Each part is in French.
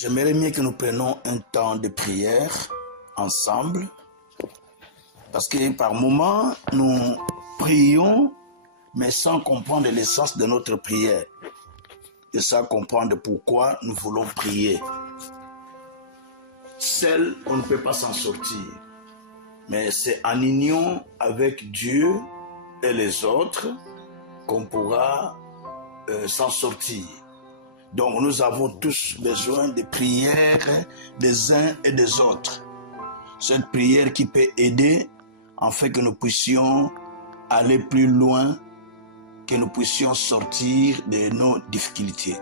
J'aimerais mieux que nous prenions un temps de prière ensemble, parce que par moments, nous prions, mais sans comprendre l'essence de notre prière, et sans comprendre pourquoi nous voulons prier. Seul, on ne peut pas s'en sortir, mais c'est en union avec Dieu et les autres qu'on pourra s'en sortir. Donc nous avons tous besoin de prières des uns et des autres. Cette prière qui peut aider afin que nous puissions aller plus loin, que nous puissions sortir de nos difficultés.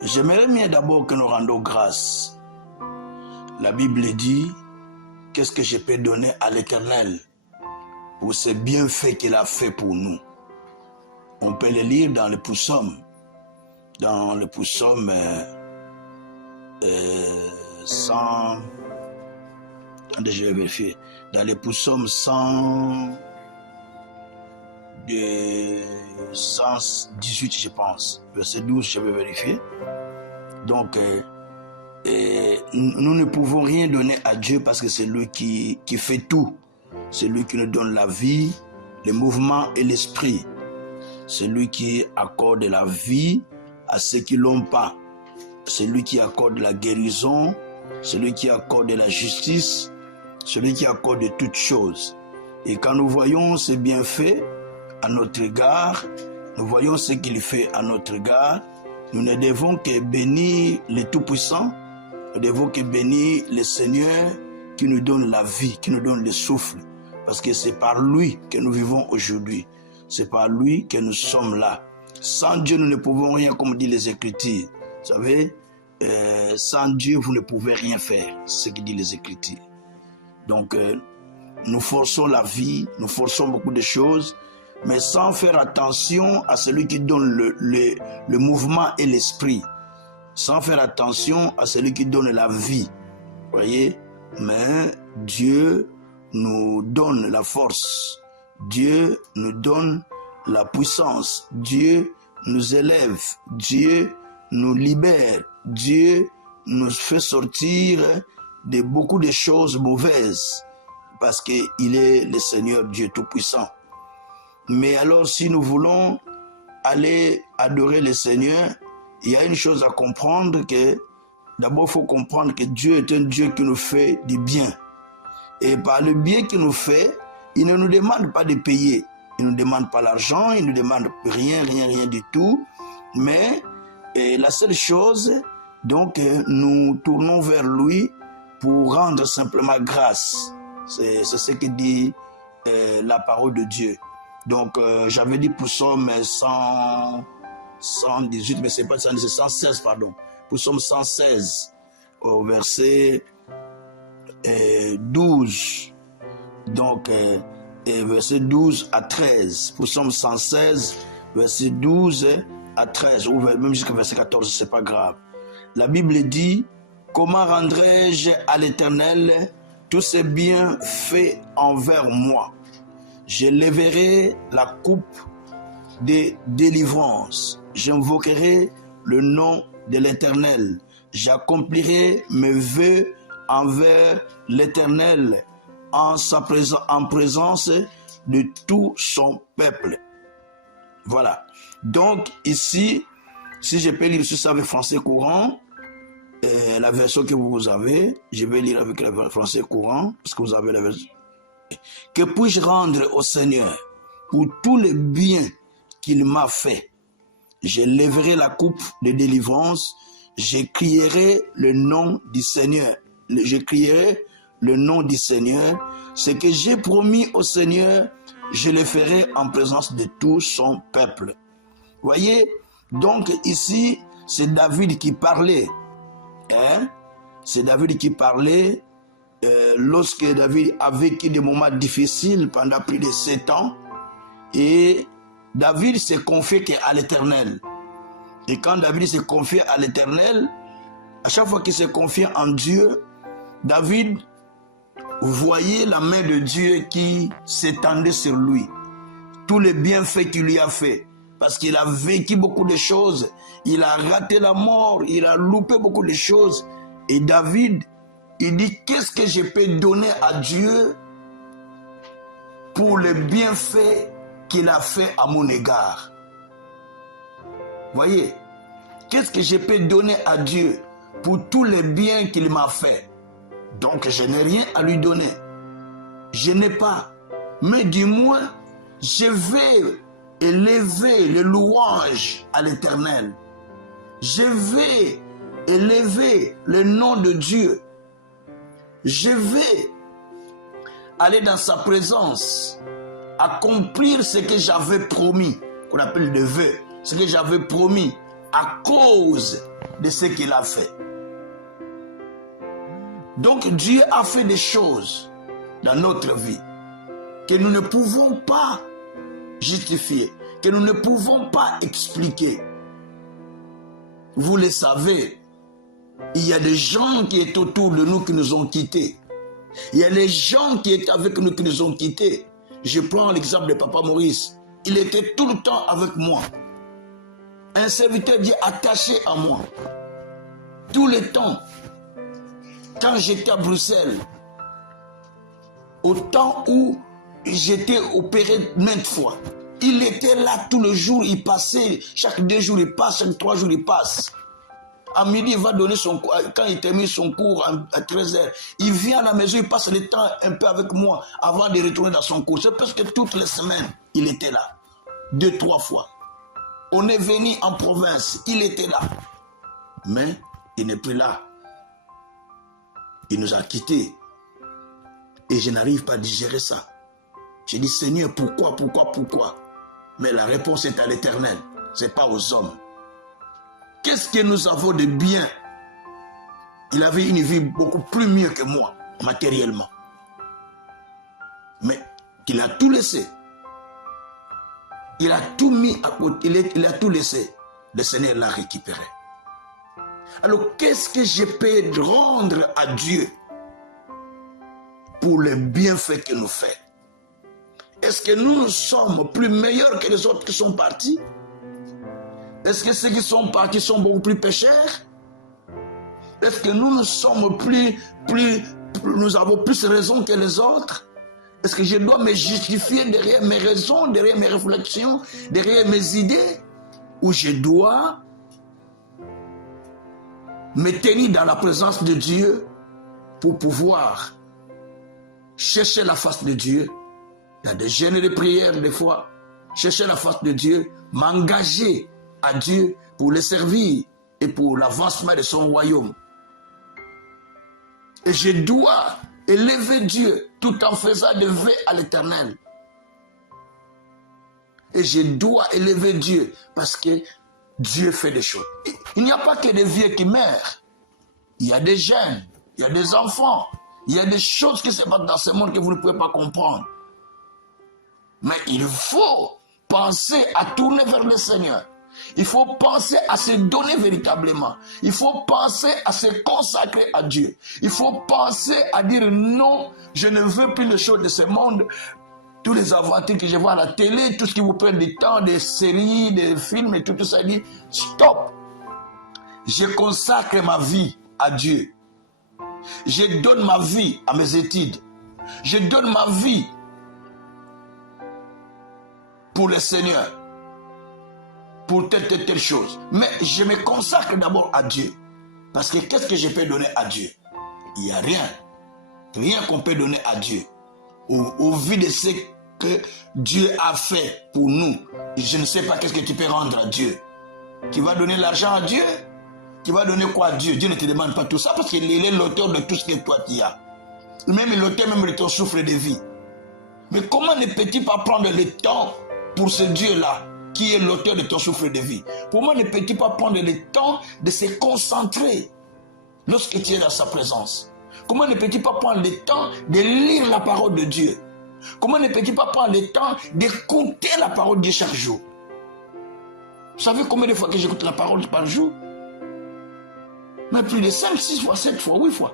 J'aimerais bien d'abord que nous rendions grâce. La Bible dit, qu'est-ce que je peux donner à l'Éternel pour ce bienfait qu'il a fait pour nous? On peut le lire dans le psaume. Dans le psaume 100, je vais vérifier, dans le psaume 118, je pense, verset 12, je vais vérifier. Donc, nous ne pouvons rien donner à Dieu parce que c'est lui qui fait tout. C'est lui qui nous donne la vie, le mouvement et l'esprit. C'est lui qui accorde la vie à ceux qui l'ont pas. C'est lui qui accorde la guérison, celui qui accorde la justice, celui qui accorde toutes choses. Et quand nous voyons ses bienfaits à notre égard, nous voyons ce qu'il fait à notre égard, nous ne devons que bénir le Tout-Puissant, nous devons que bénir le Seigneur qui nous donne la vie, qui nous donne le souffle, parce que c'est par lui que nous vivons aujourd'hui, c'est par lui que nous sommes là. Sans Dieu, nous ne pouvons rien, comme dit les Écritures. Vous savez, sans Dieu, vous ne pouvez rien faire, c'est ce que dit les Écritures. Donc, nous forçons la vie, nous forçons beaucoup de choses, mais sans faire attention à celui qui donne le mouvement et l'esprit. Sans faire attention à celui qui donne la vie. Vous voyez? Mais Dieu nous donne la force. Dieu nous donne la puissance. Dieu nous élève. Dieu nous libère. Dieu nous fait sortir de beaucoup de choses mauvaises parce qu'il est le Seigneur Dieu Tout-Puissant. Mais alors, si nous voulons aller adorer le Seigneur, il y a une chose à comprendre, que d'abord il faut comprendre que Dieu est un Dieu qui nous fait du bien. Et par le bien qu'il nous fait, il ne nous demande pas de payer. Il ne nous demande pas l'argent, il ne nous demande rien du tout. Mais la seule chose, donc nous tournons vers lui pour rendre simplement grâce. C'est ce que dit la parole de Dieu. Donc j'avais dit psaume 118, mais c'est pas ça, c'est 116, pardon. Psaume 116, au verset 12. Donc, verset 12 à 13. Psaume 116, verset 12 à 13, ou même jusqu'à verset 14, c'est pas grave. La Bible dit, comment rendrai-je à l'Éternel tous ses bienfaits envers moi? Je lèverai la coupe de délivrance. J'invoquerai le nom de l'Éternel. J'accomplirai mes vœux envers l'Éternel en présence de tout son peuple. Voilà. Donc ici, si je peux lire sur ça avec français courant, la version que vous avez, je vais lire avec la français courant, parce que vous avez la version. Que puis-je rendre au Seigneur pour tous les biens qu'il m'a fait? Je lèverai la coupe de délivrance, je crierai le nom du Seigneur. Je crierai le nom du Seigneur. Ce que j'ai promis au Seigneur, je le ferai en présence de tout son peuple. Voyez, donc ici, c'est David qui parlait. Hein? C'est David qui parlait lorsque David a vécu des moments difficiles pendant plus de 7 ans. Et David s'est confié à l'Éternel. Et quand David s'est confié à l'Éternel, à chaque fois qu'il s'est confié en Dieu, David voyait la main de Dieu qui s'étendait sur lui. Tous les bienfaits qu'il lui a fait, parce qu'il a vécu beaucoup de choses. Il a raté la mort, il a loupé beaucoup de choses. Et David, il dit, qu'est-ce que je peux donner à Dieu pour les bienfaits qu'il a fait à mon égard? Voyez, qu'est-ce que je peux donner à Dieu pour tous les biens qu'il m'a fait? Donc je n'ai rien à lui donner. Je n'ai pas. Mais du moins, je vais élever les louanges à l'Éternel. Je vais élever le nom de Dieu. Je vais aller dans sa présence, accomplir ce que j'avais promis, qu'on appelle le vœu, ce que j'avais promis à cause de ce qu'il a fait. Donc Dieu a fait des choses dans notre vie que nous ne pouvons pas justifier, que nous ne pouvons pas expliquer. Vous le savez, il y a des gens qui étaient autour de nous qui nous ont quittés. Il y a des gens qui étaient avec nous qui nous ont quittés. Je prends l'exemple de Papa Maurice. Il était tout le temps avec moi. Un serviteur Dieu attaché à moi. Tout le temps. Quand j'étais à Bruxelles, au temps où j'étais opéré maintes fois, il était là tout le jour, il passait, chaque 2 jours il passe, chaque 3 jours il passe. À midi, il va donner son cours, quand il termine son cours à 13h, il vient à la maison, il passe le temps un peu avec moi avant de retourner dans son cours. C'est presque toutes les semaines, il était là, 2, 3 fois. On est venu en province, il était là. Mais il n'est plus là. Il nous a quittés. Et je n'arrive pas à digérer ça. Je dis, Seigneur, pourquoi? Mais la réponse est à l'Éternel. Ce n'est pas aux hommes. Qu'est-ce que nous avons de bien? Il avait une vie beaucoup plus mieux que moi, matériellement. Mais il a tout laissé. Il a tout mis à côté. Il a tout laissé. Le Seigneur l'a récupéré. Alors, qu'est-ce que je peux rendre à Dieu pour les bienfaits qu'il nous fait? Est-ce que nous sommes plus meilleurs que les autres qui sont partis? Est-ce que ceux qui sont partis sont beaucoup plus pécheurs? Est-ce que nous sommes nous avons plus raison que les autres? Est-ce que je dois me justifier derrière mes raisons, derrière mes réflexions, derrière mes idées? Ou je dois me tenir dans la présence de Dieu pour pouvoir chercher la face de Dieu? Il y a des jeûnes et des prières des fois. Chercher la face de Dieu, m'engager à Dieu pour le servir et pour l'avancement de son royaume. Et je dois élever Dieu tout en faisant des vœux à l'Éternel. Et je dois élever Dieu parce que Dieu fait des choses. Il n'y a pas que des vieux qui meurent. Il y a des jeunes, il y a des enfants, il y a des choses qui se passent dans ce monde que vous ne pouvez pas comprendre. Mais il faut penser à tourner vers le Seigneur. Il faut penser à se donner véritablement. Il faut penser à se consacrer à Dieu. Il faut penser à dire non, je ne veux plus les choses de ce monde. Tous les aventures que je vois à la télé, tout ce qui vous prend du temps, des séries, des films et tout ça, dit stop. Je consacre ma vie à Dieu. Je donne ma vie à mes études. Je donne ma vie pour le Seigneur. Pour telle chose. Mais je me consacre d'abord à Dieu. Parce que qu'est-ce que je peux donner à Dieu? Il n'y a rien. Rien qu'on peut donner à Dieu. Au vu de ce que Dieu a fait pour nous, je ne sais pas qu'est-ce que tu peux rendre à Dieu. Tu vas donner l'argent à Dieu? Tu vas donner quoi à Dieu? Dieu ne te demande pas tout ça parce qu'il est l'auteur de tout ce que toi tu as. Même l'auteur même de ton souffle de vie. Mais comment ne peux-tu pas prendre le temps pour ce Dieu-là qui est l'auteur de ton souffle de vie? Comment ne peux-tu pas prendre le temps de se concentrer lorsque tu es dans sa présence? Comment ne peux-tu pas prendre le temps de lire la parole de Dieu? Comment ne peux-tu pas prendre le temps d'écouter la parole de Dieu chaque jour? Vous savez combien de fois que j'écoute la parole par jour? Mais plus de 5, 6 fois, 7 fois, 8 fois.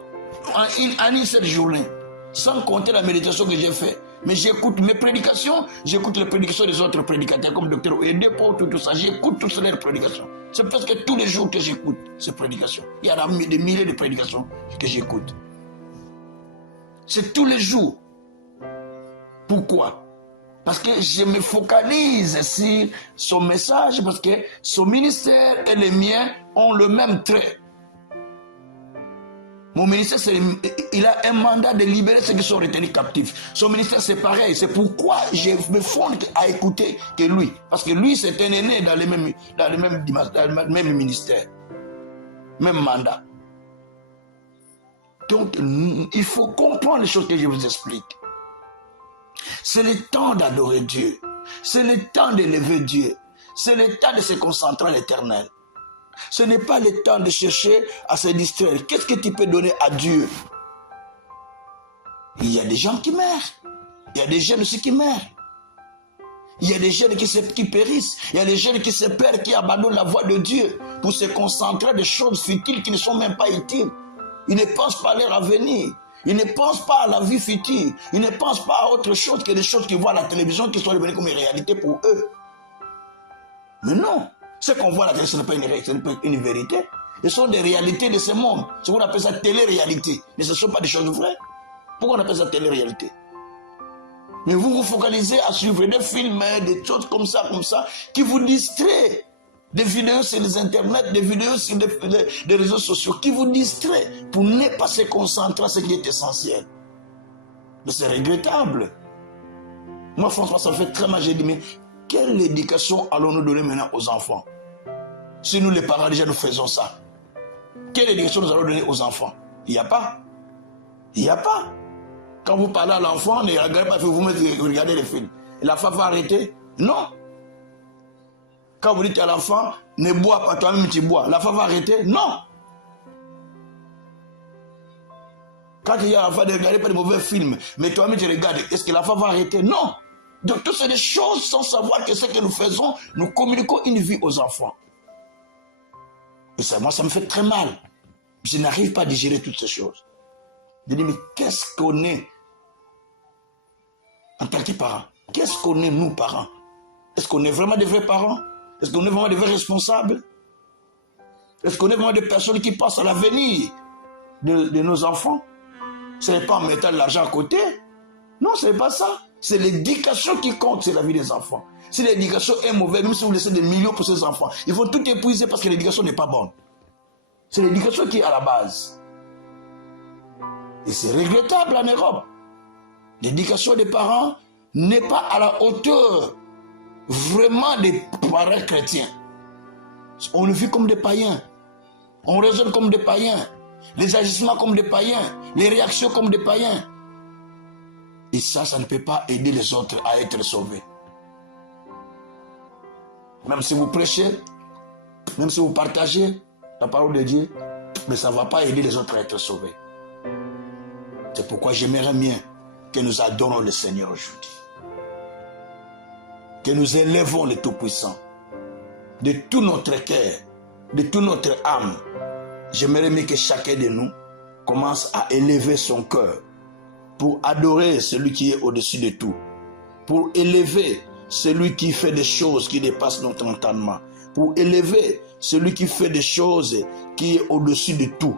En une seule journée. Sans compter la méditation que j'ai faite. Mais j'écoute mes prédications, j'écoute les prédications des autres prédicateurs comme Dr. Oede, tout ça. J'écoute toutes leurs prédications. C'est presque tous les jours que j'écoute ces prédications. Il y en a des milliers de prédications que j'écoute. C'est tous les jours. Pourquoi? Parce que je me focalise sur son message, parce que son ministère et les miens ont le même trait. Mon ministère, il a un mandat de libérer ceux qui sont retenus captifs. Son ministère, c'est pareil. C'est pourquoi je me fonde à écouter que lui. Parce que lui, c'est un aîné dans le même ministère. Même mandat. Donc, il faut comprendre les choses que je vous explique. C'est le temps d'adorer Dieu. C'est le temps d'élever Dieu. C'est le temps de se concentrer à l'Éternel. Ce n'est pas le temps de chercher à se distraire. Qu'est-ce que tu peux donner à Dieu? Il y a des gens qui meurent. Il y a des jeunes aussi qui meurent. Il y a des jeunes qui périssent. Il y a des jeunes qui se perdent, qui abandonnent la voie de Dieu pour se concentrer à des choses futiles qui ne sont même pas utiles. Ils ne pensent pas à leur avenir. Ils ne pensent pas à la vie future. Ils ne pensent pas à autre chose que des choses qu'ils voient à la télévision qui sont devenues comme une réalité pour eux. Mais non. Ce qu'on voit à la télé, ce n'est pas une vérité. Ce sont des réalités de ce monde. Ce qu'on appelle ça télé-réalité. Mais ce ne sont pas des choses vraies. Pourquoi on appelle ça télé-réalité? Mais vous vous focalisez à suivre des films, des choses comme ça, qui vous distraient. Des vidéos sur les internets, des vidéos sur des réseaux sociaux, qui vous distraient pour ne pas se concentrer à ce qui est essentiel. Mais c'est regrettable. Moi, franchement, ça me fait très mal. J'ai dit, mais quelle éducation allons-nous donner maintenant aux enfants? Si nous, les parents, déjà, nous faisons ça. Quelle éducation nous allons donner aux enfants? Il n'y a pas. Il n'y a pas. Quand vous parlez à l'enfant, ne regardez pas, vous regardez les films. Et l'enfant va arrêter? Non. Quand vous dites à l'enfant, ne bois pas, toi-même tu bois, l'enfant va arrêter? Non. Quand il y a l'enfant, ne regardez pas de mauvais films, mais toi-même tu regardes, est-ce que l'enfant va arrêter? Non. Donc, toutes ces des choses sans savoir que ce que nous faisons, nous communiquons une vie aux enfants. Et ça, moi, ça me fait très mal. Je n'arrive pas à digérer toutes ces choses. Je dis, mais qu'est-ce qu'on est en tant que parents? Qu'est-ce qu'on est, nous, parents? Est-ce qu'on est vraiment des vrais parents? Est-ce qu'on est vraiment des vrais responsables? Est-ce qu'on est vraiment des personnes qui pensent à l'avenir de nos enfants? Ce n'est pas en mettant de l'argent à côté. Non, ce n'est pas ça. C'est l'éducation qui compte sur la vie des enfants. Si l'éducation est mauvaise, même si vous laissez des millions pour ces enfants, ils vont tout épuiser parce que l'éducation n'est pas bonne. C'est l'éducation qui est à la base. Et c'est regrettable en Europe. L'éducation des parents n'est pas à la hauteur vraiment des parents chrétiens. On le vit comme des païens. On raisonne comme des païens. Les agissements comme des païens. Les réactions comme des païens. Et ça ne peut pas aider les autres à être sauvés. Même si vous prêchez, même si vous partagez la parole de Dieu, mais ça ne va pas aider les autres à être sauvés. C'est pourquoi j'aimerais bien que nous adorons le Seigneur aujourd'hui. Que nous élevons le Tout-Puissant. De tout notre cœur, de toute notre âme. J'aimerais bien que chacun de nous commence à élever son cœur pour adorer celui qui est au-dessus de tout. Pour élever celui qui fait des choses qui dépassent notre entendement. Pour élever celui qui fait des choses qui est au-dessus de tout.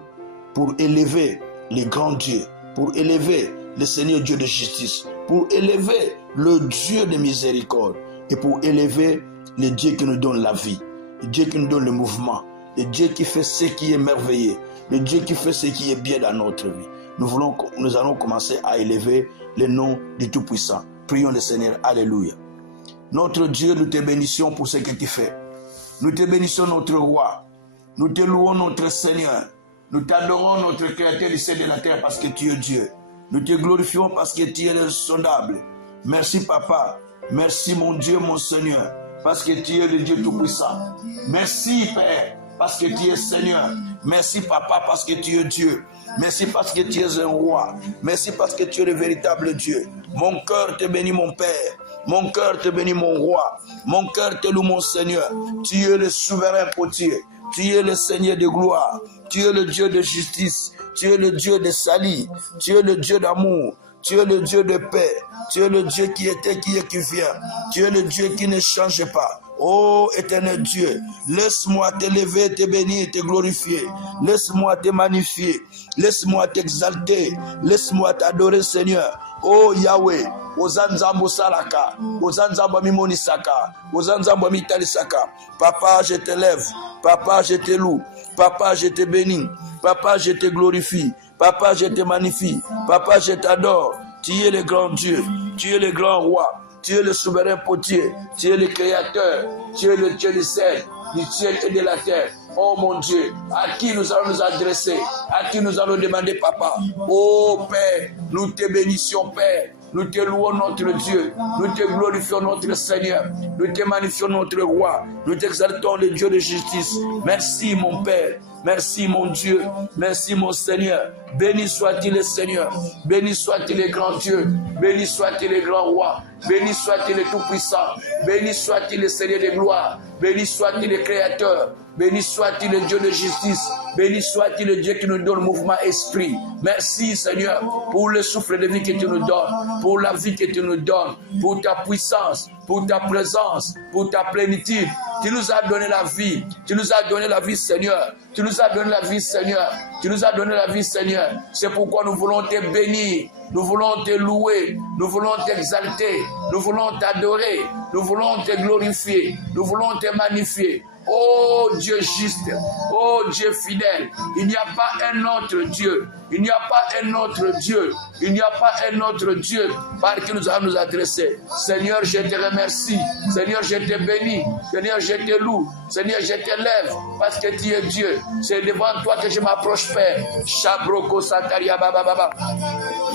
Pour élever les grands dieux. Pour élever le Seigneur Dieu de justice. Pour élever le Dieu de miséricorde. Et pour élever le Dieu qui nous donne la vie. Le Dieu qui nous donne le mouvement. Le Dieu qui fait ce qui est merveilleux. Le Dieu qui fait ce qui est bien dans notre vie. Nous allons commencer à élever le nom du Tout-Puissant. Prions le Seigneur. Alléluia. Notre Dieu, nous te bénissons pour ce que tu fais. Nous te bénissons, notre roi. Nous te louons, notre Seigneur. Nous t'adorons, notre Créateur du ciel et de la terre, parce que tu es Dieu. Nous te glorifions parce que tu es insondable. Merci, Papa. Merci, mon Dieu, mon Seigneur, parce que tu es le Dieu Tout-Puissant. Merci, Père, parce que tu es Seigneur. Merci, Papa, parce que tu es Dieu. Merci parce que tu es un roi. Merci parce que tu es le véritable Dieu. Mon cœur te bénit, mon Père. Mon cœur te bénit, mon roi. Mon cœur te loue, mon Seigneur. Tu es le souverain potier. Tu es le Seigneur de gloire. Tu es le Dieu de justice. Tu es le Dieu de salut. Tu es le Dieu d'amour. Tu es le Dieu de paix. Tu es le Dieu qui était, qui est, qui vient. Tu es le Dieu qui ne change pas. Oh éternel Dieu, laisse-moi t'élever, te bénir, te glorifier. Laisse-moi te magnifier. Laisse-moi t'exalter. Laisse-moi t'adorer, Seigneur. Oh Yahweh, Ozanzambo Salaka, Ozanzambo Mimonisaka, Ozanzambo Mitalisaka. Papa, je t'élève. Papa, je te loue. Papa, je te bénis. Papa, je te glorifie. Papa, je te magnifie. Papa, je t'adore. Tu es le grand Dieu. Tu es le grand roi. Tu es le souverain potier. Tu es le créateur. Tu es le Dieu du ciel, du ciel et de la terre. Oh mon Dieu, à qui nous allons nous adresser? À qui nous allons demander, Papa? Oh Père, nous te bénissions, Père. Nous te louons, notre Dieu. Nous te glorifions, notre Seigneur. Nous te magnifions, notre Roi. Nous t'exaltons, le Dieu de justice. Merci, mon Père. Merci, mon Dieu. Merci, mon Seigneur. Béni soit-il le Seigneur. Béni soit-il le grand Dieu. Béni soit-il le grand Roi. Béni soit-il le Tout-Puissant. Béni soit-il le Seigneur de gloire. Béni soit-il le Créateur. Béni soit-il le Dieu de justice. Béni soit-il le Dieu qui nous donne le mouvement esprit. Merci Seigneur pour le souffle de vie que tu nous donnes, pour la vie que tu nous donnes, pour ta puissance, pour ta présence, pour ta plénitude. Tu nous as donné la vie. Tu nous as donné la vie Seigneur. Tu nous as donné la vie Seigneur. Tu nous as donné la vie Seigneur. C'est pourquoi nous voulons te bénir. Nous voulons te louer. Nous voulons t'exalter. Nous voulons t'adorer. Nous voulons te glorifier. Nous voulons te magnifier. Oh Dieu juste, oh Dieu fidèle, il n'y a pas un autre Dieu, il n'y a pas un autre Dieu, il n'y a pas un autre Dieu par qui nous allons nous adresser. Seigneur, je te remercie, Seigneur, je te bénis, Seigneur, je te loue, Seigneur, je t'élève parce que tu es Dieu. C'est devant toi que je m'approche, Père. Chabroko Santaria Baba Baba,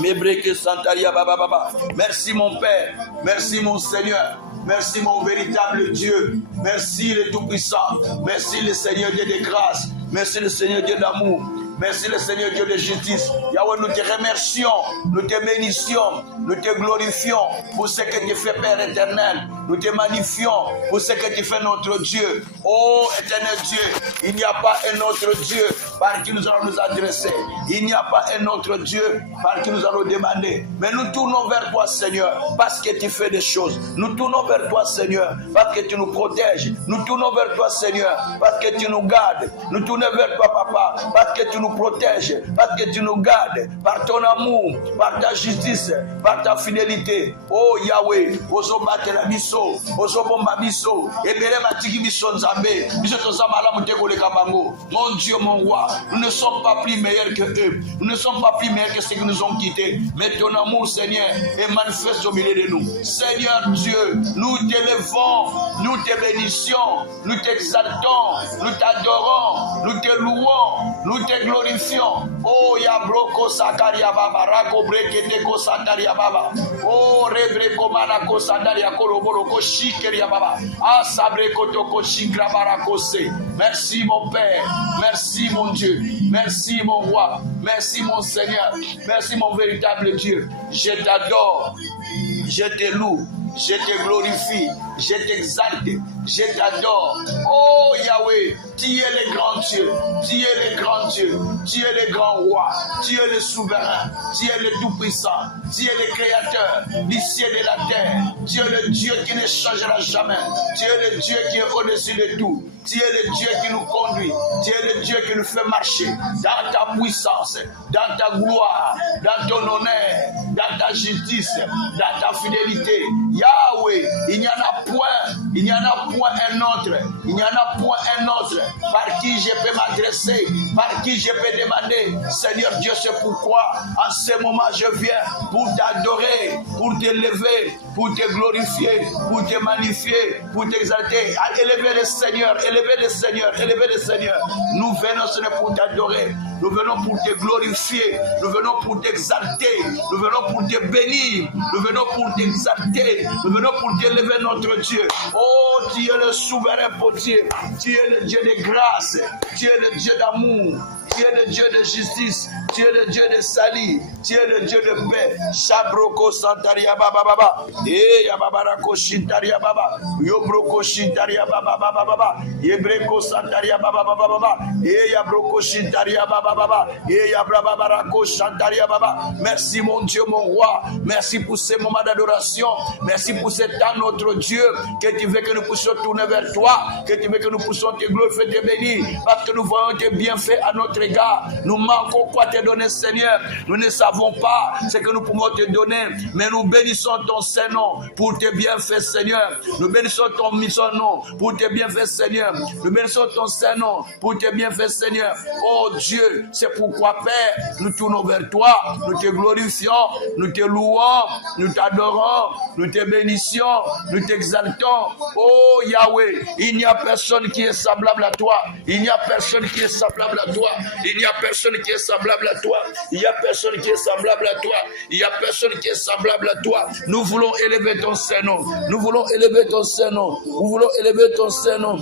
Mebreke Santaria Baba Baba. Merci mon Père, merci mon Seigneur. Merci mon véritable Dieu. Merci le Tout-Puissant. Merci le Seigneur Dieu de grâce. Merci le Seigneur Dieu d'amour. Merci le Seigneur Dieu de justice. Yahweh, nous te remercions, nous te bénissions, nous te glorifions pour ce que tu fais, Père éternel. Nous te magnifions pour ce que tu fais, notre Dieu. Oh éternel Dieu, il n'y a pas un autre Dieu par qui nous allons nous adresser. Il n'y a pas un autre Dieu par qui nous allons demander. Mais nous tournons vers toi, Seigneur, parce que tu fais des choses. Nous tournons vers toi, Seigneur, parce que tu nous protèges. Nous tournons vers toi, Seigneur, parce que tu nous gardes. Nous tournons vers toi, Papa, parce que tu nous protèges, parce que tu nous gardes, par ton amour, par ta justice, par ta fidélité. Oh Yahweh, ozobate la biso, ozobomba biso, ebele matiki biso nzambe, biso tozama la muteko le kabango. Mon Dieu, mon roi, nous ne sommes pas plus meilleurs que eux, nous ne sommes pas plus meilleurs que ceux qui nous ont quittés, mais ton amour, Seigneur, est manifeste au milieu de nous. Seigneur Dieu, nous t'élevons, nous te bénissions, nous t'exaltons, nous t'adorons, nous te louons, nous te glorifions. Oh Yabroko Sakaria Baba, Rako Breketeko Sandaria Baba, oh Rebreko Manako Sandaria Koroboroko Shikeria Baba, Asabreko Toko Shinkra Barakose. Merci mon Père, merci mon Dieu, merci mon roi, merci mon Seigneur, merci mon véritable Dieu. Je t'adore, je te loue, je te glorifie, je t'exalte, je t'adore. Oh Yahweh, tu es le grand Dieu, tu es le grand Dieu, tu es le grand roi, tu es le souverain, tu es le tout-puissant, tu es le créateur du ciel et de la terre, tu es le Dieu qui ne changera jamais, tu es le Dieu qui est au-dessus de tout, tu es le Dieu qui nous conduit, tu es le Dieu qui nous fait marcher dans ta puissance, dans ta gloire, dans ton honneur, dans ta justice, dans ta fidélité. Yahweh, il n'y en a point, il n'y en a point un autre, il n'y en a point un autre par qui je peux m'adresser, par qui je peux demander. Seigneur Dieu, c'est pourquoi en ce moment je viens pour t'adorer, pour t'élever, pour te glorifier, pour te magnifier, pour t'exalter. Élever le Seigneur, élever le Seigneur, élever le Seigneur. Nous venons ce n'est pour t'adorer, nous venons pour te glorifier, nous venons pour t'exalter, nous venons pour te bénir, nous venons pour t'exalter, nous venons pour t'élever notre Dieu. Oh, tu es le souverain potier, tu es le Dieu de grâce, tu es le Dieu d'amour, tu es le le Dieu de justice, tu es le Dieu de salut, tu es le Dieu de paix. Shabroko Santaria Baba Baba, Yababarako Shintaria Baba, Yobroko Shintaria Baba Baba Baba, Yebreko Santaria Baba Baba Baba, Yabroko Shintaria Baba Baba, Yabrabarako Shantaria Baba. Merci mon Dieu, mon roi, merci pour ces moments d'adoration, merci pour ce temps, notre Dieu, que tu veux que nous puissions tourner vers toi, que tu veux que nous puissions te glorifier, te bénir, parce que nous voyons tes bienfaits à notre égard. Nous manquons quoi te donner, Seigneur. Nous ne savons pas ce que nous pouvons te donner, mais nous bénissons ton Saint-Nom pour tes bienfaits, Seigneur. Nous bénissons ton nom pour tes bienfaits, Seigneur. Nous bénissons ton Saint-Nom pour tes bienfaits, Seigneur. Oh Dieu, c'est pourquoi, Père, nous tournons vers toi, nous te glorifions, nous te louons, nous t'adorons, nous te bénissons, nous t'exaltons. Oh Yahweh, il n'y a personne qui est semblable à toi. Il n'y a personne qui est semblable à toi. Il n'y a personne qui est semblable à toi. Il n'y a personne qui est semblable à toi. Il n'y a personne qui est semblable à toi. Nous voulons élever ton Saint-Nom. Nous voulons élever ton Saint-Nom. Nous voulons élever ton Saint-Nom.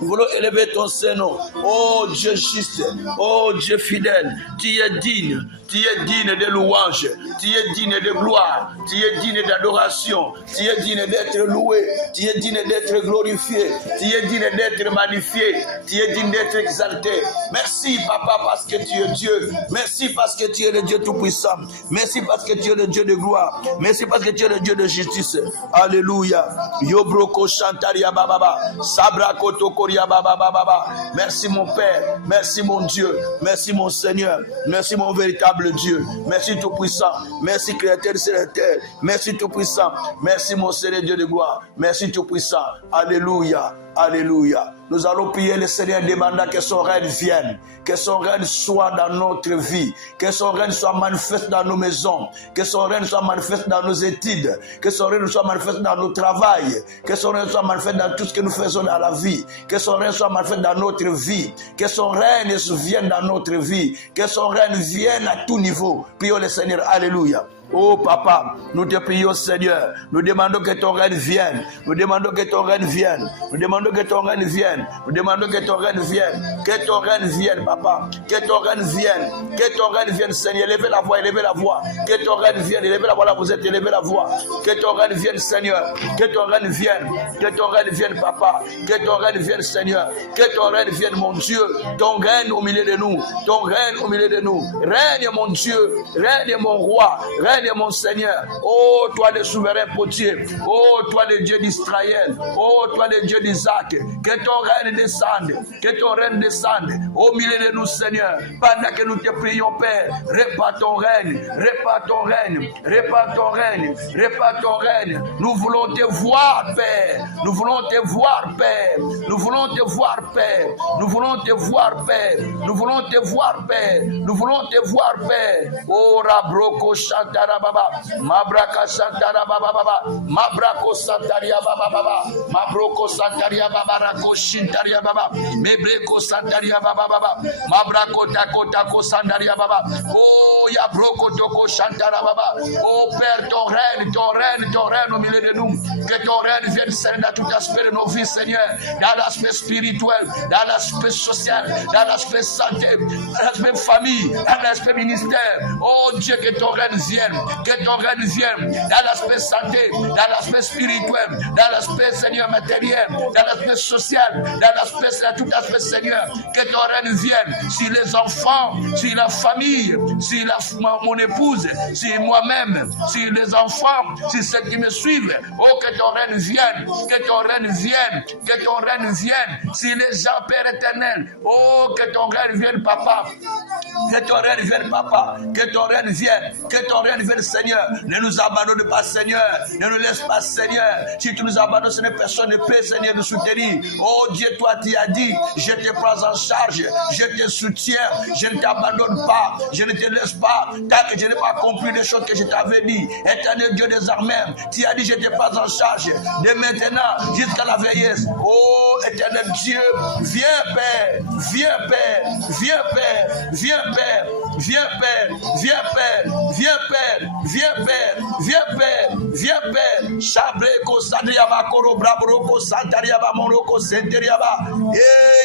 Nous voulons élever ton Saint-Nom. Oh Dieu juste, oh Dieu fidèle, tu es digne de louange, tu es digne de gloire, tu es digne d'adoration, tu es digne d'être loué, tu es digne d'être glorifié, tu es digne d'être magnifié, tu es digne d'être exalté. Merci Papa parce que tu es Dieu, merci parce que tu es le Dieu Tout-Puissant, merci parce que tu es le Dieu de gloire, merci parce que tu es le Dieu de justice. Alléluia. Yobroko Shantaria Baba, Sabrako Tokoria Baba Baba. Merci mon Père, merci mon Dieu, merci mon Seigneur, merci mon véritable Dieu, merci Tout-Puissant, merci Créateur céleste, merci Tout-Puissant, merci mon Seigneur Dieu de gloire, merci Tout-Puissant. Alléluia, alléluia. Nous allons prier le Seigneur demandant que son règne vienne, que son règne soit dans notre vie, que son règne soit manifeste dans nos maisons, que son règne soit manifeste dans nos études, que son règne soit manifeste dans nos travails, que son règne soit manifeste dans tout ce que nous faisons dans la vie, que son règne soit manifeste dans notre vie, que son règne vienne dans notre vie, que son règne vienne à tout niveau. Prions le Seigneur, alléluia. Oh Papa, nous te prions Seigneur, nous demandons que ton règne vienne, nous demandons que ton règne vienne, nous demandons que ton règne vienne, nous demandons que ton règne vienne, que ton règne vienne Papa, que ton règne vienne, que ton règne vienne Seigneur, élevez la voix, que ton règne vienne, élevez la voix là vous êtes, élevez la voix, que ton règne vienne Seigneur, que ton règne vienne Papa, que ton règne vienne Seigneur, que ton règne vienne mon Dieu, ton règne au milieu de nous, ton règne au milieu de nous, règne mon Dieu, règne mon roi, règne mon Seigneur, oh toi le souverain potier, oh toi le Dieu d'Israël, oh toi le Dieu d'Isaac, que ton règne descende, au milieu de nous Seigneur, pendant que nous te prions Père, répare ton règne, nous voulons te voir Père, nous voulons te voir Père, nous voulons te voir Père, nous voulons te voir Père, nous voulons te voir Père, nous voulons te voir Père, oh Rabroko Shantara Baba, Mabraka Santara Baba Baba, Mabrako Santaria Baba Baba, Mabroko Santaria Baba Rako Shintaria Baba, Mebreko Santaria Baba Baba, Mabrako Tako Santaria Baba, oh Yabroko Toko Shantara Baba, oh Père, ton règne au milieu de nous, que ton règne vienne Seigneur dans tout aspect de nos vies Seigneur, dans l'aspect spirituel, dans l'aspect social, dans l'aspect santé, dans l'aspect famille, dans l'aspect ministère, oh Dieu, que ton règne vienne, que ton règne vienne dans l'aspect santé, dans l'aspect spirituel, dans l'aspect Seigneur matériel, dans l'aspect social, dans l'aspect, dans tout aspect Seigneur, que ton règne vienne sur les enfants, sur la famille, sur mon épouse, sur moi-même, sur les enfants, sur ceux qui me suivent. Oh, que ton règne vienne, que ton règne vienne, que ton règne vienne sur les gens, Père éternel. Oh, que ton règne vienne, Papa. Que ton règne vienne, Papa. Que ton règne vienne. Que ton règne vienne, Seigneur. Ne nous abandonne pas, Seigneur. Ne nous laisse pas, Seigneur. Si tu nous abandonnes, ce n'est personne ne peut, Seigneur, nous soutenir. Oh Dieu, toi, tu as dit, je te prends en charge, je te soutiens, je ne t'abandonne pas, je ne te laisse pas, tant que je n'ai pas accompli les choses que je t'avais dit. Éternel Dieu des armées, tu as dit, je te prends en charge, de maintenant jusqu'à la vieillesse. Oh éternel Dieu, viens Père, viens Père, viens Père, viens Père, viens Père, viens Père, viens Père. Père, viens Père, viens Père, viens Père. Shabreko Sadriaba Koro Brabroko Santariaba Moroko Senteriaba.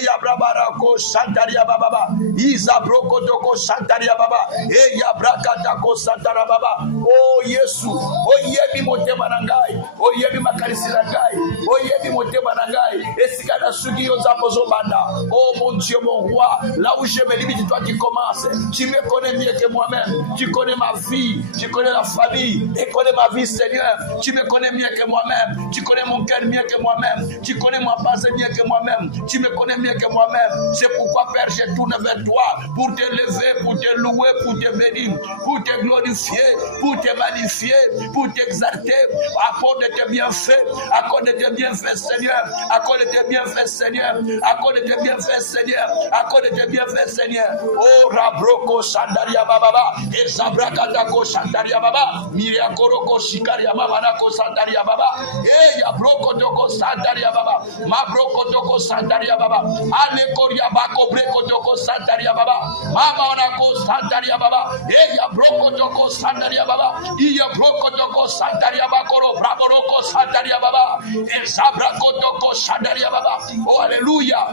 Yabrabarako Santariaba Baba. Isabroko Doko Santariaba Baba. Yabrakatako Santarababa. Oh Yesu, oh Yebi Motema Nangai, oh Yebi Makarisi Nangai, oh Yebi Motema Nangai. Esikana Sugio Zapozo Banda. Oh mon Dieu, mon roi, là où je me limite, toi qui commences. Tu me connais mieux que moi-même. Tu connais ma vie, tu connais la famille, et connais ma vie, Seigneur. Tu me connais mieux que moi-même. Tu connais mon cœur mieux que moi-même. Tu connais ma pensée mieux que moi-même. Tu me connais mieux que moi-même. C'est pourquoi, Père, je tourne vers toi pour te lever, pour te louer, pour te bénir, pour te glorifier, pour te magnifier, pour t'exalter. Accorde tes bienfaits, accorde tes bienfaits, Seigneur. Accorde tes bienfaits, Seigneur. Accorde tes bienfaits, Seigneur. Accorde tes bienfaits, Seigneur. Oh, Rabroko Sandaria Baba, et Sabrakatako Sandaria Baba, Miriakoroko Shikaria Mamanako Sandaria Baba, et Yabroko Toko Sandaria Baba, Mabroko Toko Sandaria Baba, Alekoria Bako Breko Toko Sandaria Baba, Mamanako Sandaria Baba, et Yabroko Toko Sandaria Baba, Yabroko Toko Sandaria Bakoro, Braboroko Sandaria Baba, et Sabrako Toko Sandaria Baba. Oh, Alléluia.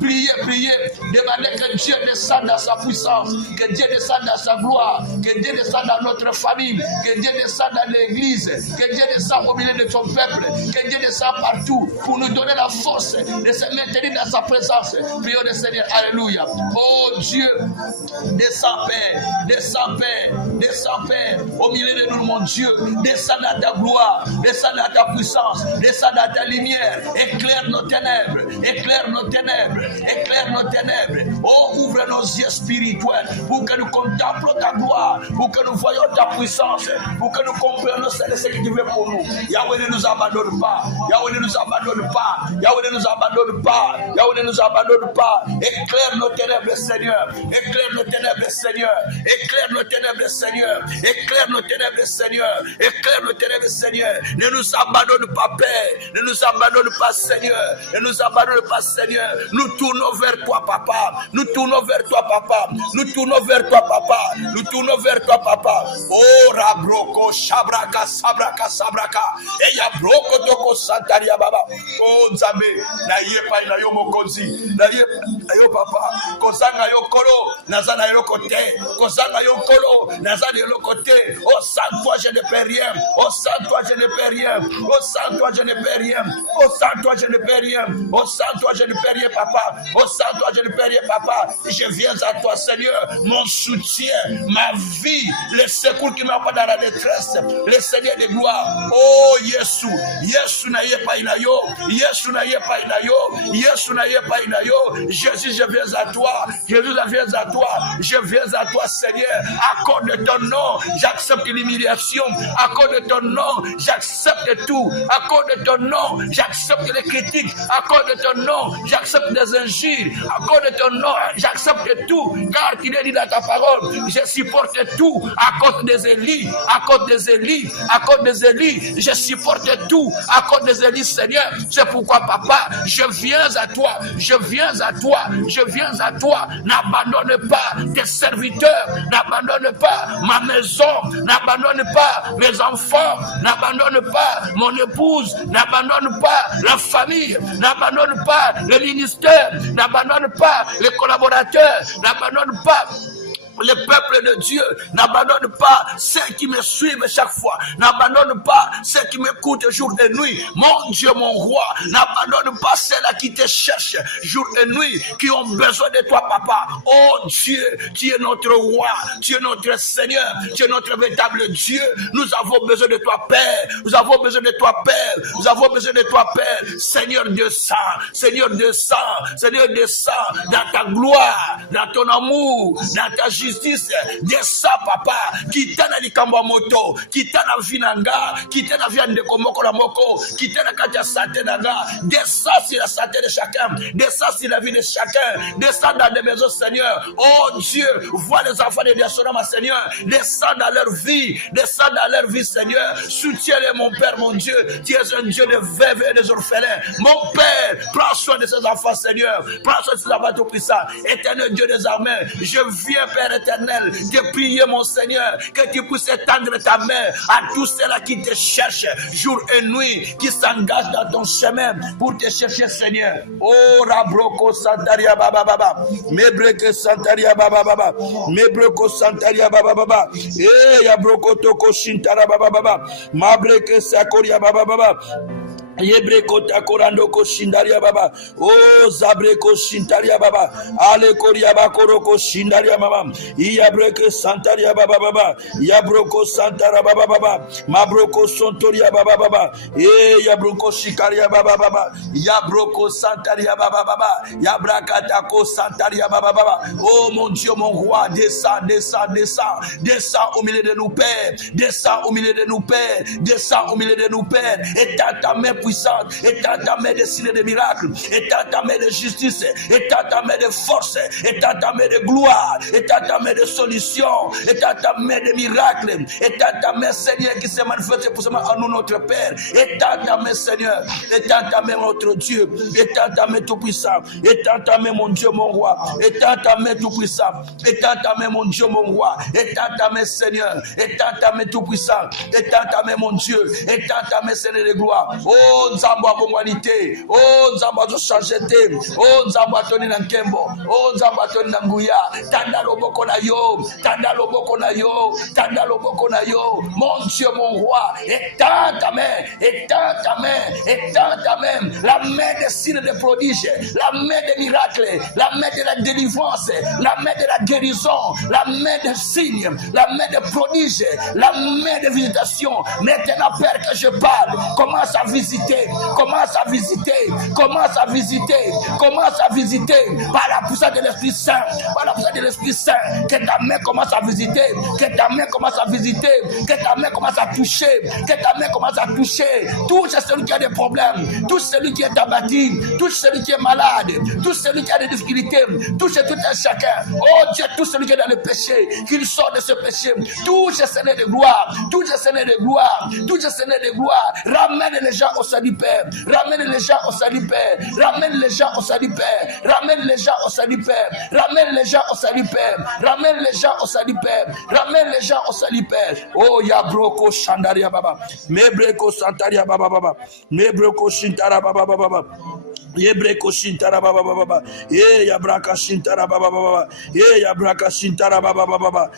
Priez, priez, demandez que Dieu descende dans sa puissance, que Dieu descende dans sa gloire, que Dieu descende dans notre famille, que Dieu descende dans l'église, que Dieu descende au milieu de son peuple, que Dieu descende partout pour nous donner la force de se maintenir dans sa présence. Prions le Seigneur, alléluia. Oh Dieu, descends Père, descends Père, descends Père, au milieu de nous mon Dieu, descends dans ta gloire, descends dans ta puissance, descends dans ta lumière, éclaire nos ténèbres, éclaire nos ténèbres, éclaire nos ténèbres. Oh, ouvre nos yeux spirituels pour que nous contemplons ta gloire, pour que nous voyions ta puissance, pour que nous comprenions ce que tu veux pour nous. Yahweh ne nous abandonne pas, Yahweh ne nous abandonne pas, Yahweh ne nous abandonne pas, Yahweh ne nous abandonne pas. Éclaire nos ténèbres, Seigneur, éclaire nos ténèbres, Seigneur, éclaire nos ténèbres, Seigneur, éclaire nos ténèbres, Seigneur, éclaire nos ténèbres, Seigneur. Ne nous abandonne pas, Père, ne nous abandonne pas, Seigneur, ne nous abandonne pas, Seigneur. Nous tournons vers toi, Papa, nous tournons vers toi, Papa, nous tournons vers toi, Papa, nous tournons vers toi, Papa. Oh, Rabroko, Shabraka, Sabraka, Sabraka, et Yabroko, Toko, Santaria, Baba. Oh, Nzambe, na yepa ina yo mokonzi, na yo papa, kozanga yo kolo, nazana yo côté, kozanga yo kolo, nazana yo côté. Oh, sans toi, je ne peux rien, oh, sans toi, je ne peux rien, oh, sans toi, je ne peux rien, oh, sans toi, je ne peux rien, oh, sans toi, je ne peux rien, Papa, oh, sans toi, je ne peux rien, Papa. Je viens à toi, Seigneur, mon soutien, ma vie, le secours qui m'a pas dans la détresse, le Seigneur de gloire. Oh, Yesu, Yesu na yepa inayo, Yesu na yepa inayo, Yesu na yepa inayo. Jésus, je viens à toi, Jésus, je viens à toi, je viens à toi, Seigneur. Accorde ton nom, j'accepte l'humiliation. Accorde ton nom, j'accepte tout. Accorde ton nom, j'accepte les critiques. Accorde ton nom, j'accepte des injures. Accorde ton nom, j'accepte tout. Car tu l'as dit dans ta parole, je supporte tout. Accorde des Élis, accorde des Élis, accorde des Élis. Je supporte tout. Accorde des Élis, Seigneur. C'est pourquoi, Papa, je viens à toi. Je viens à toi. Je viens à toi. N'abandonne pas tes serviteurs. N'abandonne pas ma maison. N'abandonne pas mes enfants. N'abandonne pas mon épouse. N'abandonne pas la famille. N'abandonne pas le ministère. N'abandonne pas les collaborateurs. N'abandonne pas le peuple de Dieu. N'abandonne pas ceux qui me suivent chaque fois. N'abandonne pas ceux qui m'écoutent jour et nuit. Mon Dieu, mon roi, n'abandonne pas ceux-là qui te cherchent jour et nuit, qui ont besoin de toi, Papa. Oh Dieu, tu es notre roi, tu es notre Seigneur, tu es notre véritable Dieu. Nous avons besoin de toi, Père. Nous avons besoin de toi, Père. Nous avons besoin de toi, Père. Seigneur de sang, Seigneur de sang, Seigneur de sang, dans ta gloire, dans ton amour, dans ta justice. Descends, Papa, quitte na likambo moto, quitte na vinanga, quitte na viande de komoko la moko, quitte na katia santé nanga. Descends sur la santé de chacun, descends sur la vie de chacun, descends dans les maisons, Seigneur. Oh Dieu, vois les enfants de Diaspora, ma Seigneur, descends dans leur vie, descends dans leur vie, Seigneur. Soutiens-les, mon Père, mon Dieu. Tu es un Dieu de veuves et des orphelins. Mon Père, prends soin de ces enfants, Seigneur. Prends soin de ces enfants tout puissants. Éternel Dieu des armées, je viens, Père l'Éternel, de prier, mon Seigneur, que tu puisses étendre ta main à tous ceux-là qui te cherchent, jour et nuit, qui s'engagent dans ton chemin pour te chercher, Seigneur. Oh, Rabroko Santaria Baba Baba, Mebreke Santaria Baba Baba, Mebroko Santaria Baba Baba, Yabroko Toko Shintara Baba Baba, Mabreke Sakoria Baba Baba. Yebreko takorando ko shindaria baba. Oh zabreko shintaria baba. Ale koria bakoroko shindaria mama. Yabreke santaria baba baba. Yabroko santara baba baba. Mabroko sontoria baba baba. Yabroko shikaria baba baba. Yabroko santaria baba baba. Yabrakatako santaria baba baba. Oh mon Dieu, mon roi, descends, descends, descends. Descends au milieu de nous, Père. Descends au milieu de nous, Père. Descends au milieu de nous, Père. Et ta main puissante, et ta main de signes de miracles, et ta main de justice, et ta main de force, et ta main de gloire, et ta main de solution, et ta main de miracles, et ta main, Seigneur, qui se manifeste pour en nous, notre Père, et ta main, Seigneur, et ta main, notre Dieu, et ta main tout-puissant, et ta main, mon Dieu, mon roi, et ta main tout-puissant, et ta main, mon Dieu, mon roi, et ta main, Seigneur, et ta main tout-puissant, et ta main, mon Dieu, et ta main, Seigneur de gloire. Oh, Nzambo a bongwanité, oh, Nzambo a changete, oh, Nzambo a toni na nkembo, oh, Nzambo a toni na nguya, tanda loboko na yo, tanda loboko na yo, tanda loboko na yo, mon Dieu, mon roi, étends ta main, étends ta main, étends ta main, la main des signes de prodiges, la main des miracles, la main de la délivrance, la main de la guérison, la main des signes, la main des prodiges, la main de visitation. Maintenant, Père, que je parle, commence à visiter, commence à visiter, commence à visiter, commence à visiter par la puissance de l'Esprit Saint, par la puissance de l'Esprit Saint, que ta main commence à visiter, que ta main commence à visiter, que ta main commence à toucher, que ta main commence à toucher tout celui qui a des problèmes, tout celui qui est abattu, tout celui qui est malade, tout celui qui a des difficultés, touche tout un chacun. Oh Dieu, tout celui qui est dans le péché, qu'il sort de ce péché, touche Seigneur de gloire, touche Seigneur de gloire, touche Seigneur de gloire, ramène les gens au salut Père, ramène les gens au salut Père, ramène les gens au salut Père, ramène les gens au salut Père, ramène les gens au salut Père, ramène les gens au salut Père, ramène les gens au salut Père. Oh Yabroko Shandaria Baba, Mebreko Santaria Baba Baba, Mebreko Shintara Baba Baba. Yebreko shintara baba baba, yabraka shintara baba baba, yabraka shintara baba baba,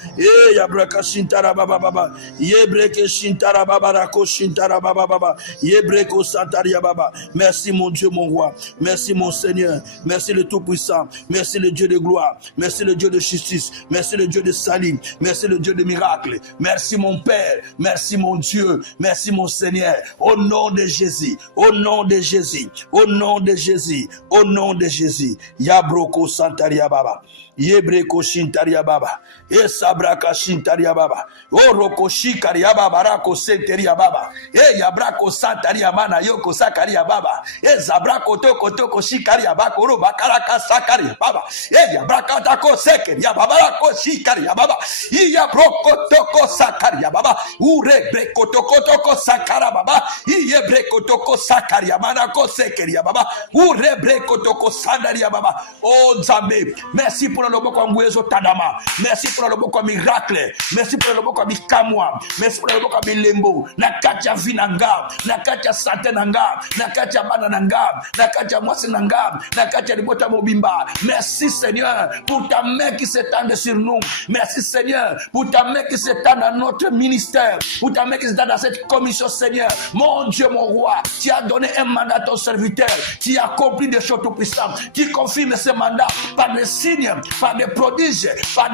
yabraka shintara baba baba, yebreke shintara baba rako shintara baba baba, yebreko santaria baba. Merci mon Dieu, mon roi, merci mon Seigneur, merci le Tout-Puissant, merci le Dieu de gloire, merci le Dieu de justice, merci le Dieu de salut, merci le Dieu de miracle, merci mon Père, merci mon Dieu, merci mon Seigneur, au nom de Jésus, au nom de Jésus, au nom de Jésus, au nom de Jésus. Yabroko Santaria Baba, Yebreko Shintaria Baba, Esabraka Shintaria Baba, Oroko Shikaria Baba, Rako Senteria Baba, Yabrako Santaria Mana Yoko Sakaria Baba, Zabrako Toko Shikaria Bakoro Bakaraka Sakaria Baba, Yabraka Tako Sekeria Baba, Rako Shikaria Baba, Yabroko Toko Sakaria Baba, Urebreko Toko Sakara Baba, Yebreko Toko Sakaria Manako Sekeria Baba, Urebreko Toko Sandaria Baba. Oh Nzambe, merci pour le loboko ngwezo tadama, merci pour le loboko miracle, merci pour le loboko bikamwa, merci pour le loboko bilembo, na katia vinanga, na katia santé nanga, na katia bana nanga, na katia mwasi nanga, na katia libota mobimba. Merci Seigneur pour ta main qui s'étend sur nous. Merci Seigneur pour ta main qui s'étend dans notre ministère, pour ta main qui s'étend dans cette commission Seigneur. Mon Dieu, mon roi, tu as donné un mandat à ton serviteur, tu as accompli des choses tout puissantes, tu confirmes ce mandat par des signes, par des prodiges, par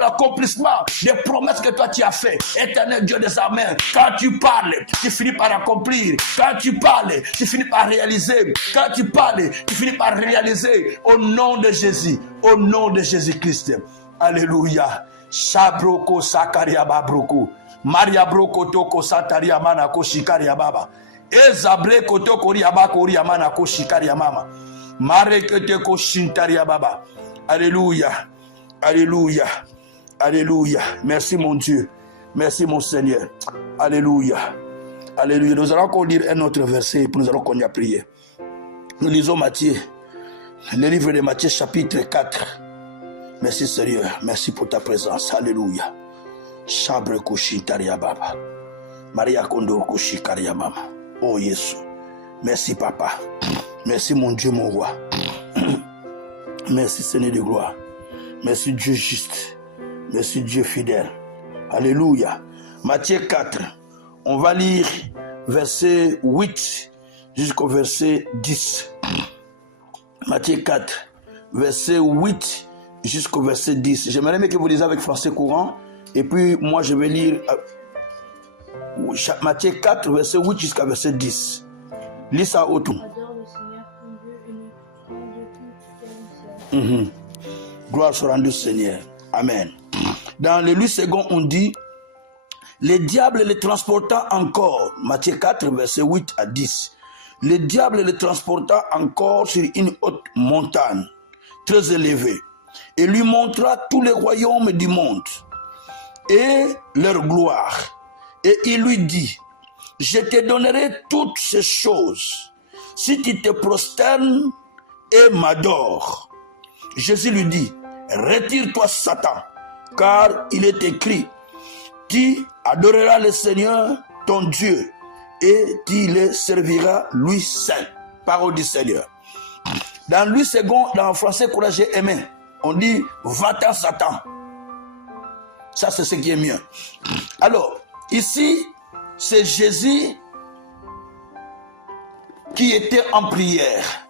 l'accomplissement des promesses que toi tu as fait. Éternel Dieu des armées, quand tu parles, tu finis par accomplir. Quand tu parles, tu finis par réaliser. Quand tu parles, tu finis par réaliser. Au nom de Jésus, au nom de Jésus-Christ. Alléluia. Shabroko Sakaria Babroko. Maria Broko Toko Santaria Mana Koshikaria Baba. Ezabre Kotoko Riabako Riamana Koshikaria Mama. Marekete Koshintaria Baba. Alléluia. Alléluia. Alléluia. Merci mon Dieu. Merci mon Seigneur. Alléluia. Alléluia. Nous allons encore lire un autre verset et puis nous allons continuer à prier. Nous lisons Matthieu. Le livre de Matthieu chapitre 4. Merci Seigneur, merci pour ta présence. Alléluia. Shabre Koshi Taria Baba. Maria Kondo Koshi Karia Mama. Oh Jésus. Merci Papa. Merci mon Dieu, mon roi. Merci Seigneur de gloire. Merci Dieu juste. Merci Dieu fidèle. Alléluia. Matthieu 4. On va lire verset 8 jusqu'au verset 10. Matthieu 4, verset 8 jusqu'au verset 10. J'aimerais bien que vous lisiez avec français courant. Et puis moi je vais lire Matthieu 4, verset 8 jusqu'à verset 10. Lis ça autour. Adore le Seigneur ton Dieu et ne prends de toute ta mission. Gloire soit rendue au Seigneur. Amen. Dans le 8 secondes, on dit le diable les transporta encore. Matthieu 4, verset 8 à 10. Le diable les transporta encore sur une haute montagne, très élevée, et lui montra tous les royaumes du monde et leur gloire. Et il lui dit, je te donnerai toutes ces choses si tu te prosternes et m'adores. Jésus lui dit, retire-toi Satan, car il est écrit, tu adoreras le Seigneur ton Dieu et tu le serviras lui seul. Parole du Seigneur. Dans 8 secondes, dans le français courageux aimé, on dit va-t'en Satan. Ça c'est ce qui est mieux. Alors, ici, c'est Jésus qui était en prière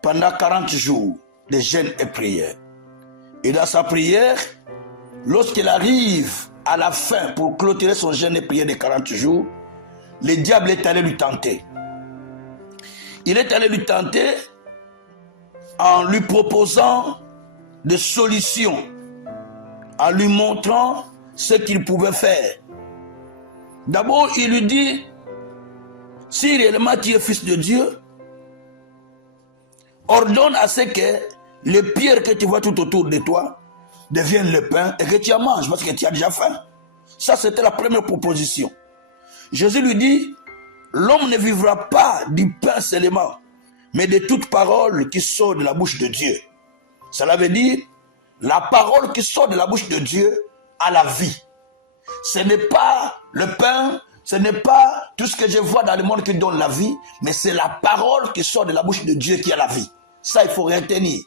pendant 40 jours de jeûne et prière. Et dans sa prière, lorsqu'il arrive à la fin pour clôturer son jeûne et prière de 40 jours, le diable est allé lui tenter. Il est allé lui tenter en lui proposant des solutions, en lui montrant ce qu'il pouvait faire. D'abord, il lui dit, si réellement tu es fils de Dieu, ordonne à ce que les pierres que tu vois tout autour de toi deviennent le pain et que tu en manges parce que tu as déjà faim. Ça, c'était la première proposition. Jésus lui dit, l'homme ne vivra pas du pain seulement, mais de toute parole qui sort de la bouche de Dieu. Cela veut dire, la parole qui sort de la bouche de Dieu a la vie. Ce n'est pas le pain, ce n'est pas tout ce que je vois dans le monde qui donne la vie, mais c'est la parole qui sort de la bouche de Dieu qui a la vie. Ça, il faut retenir.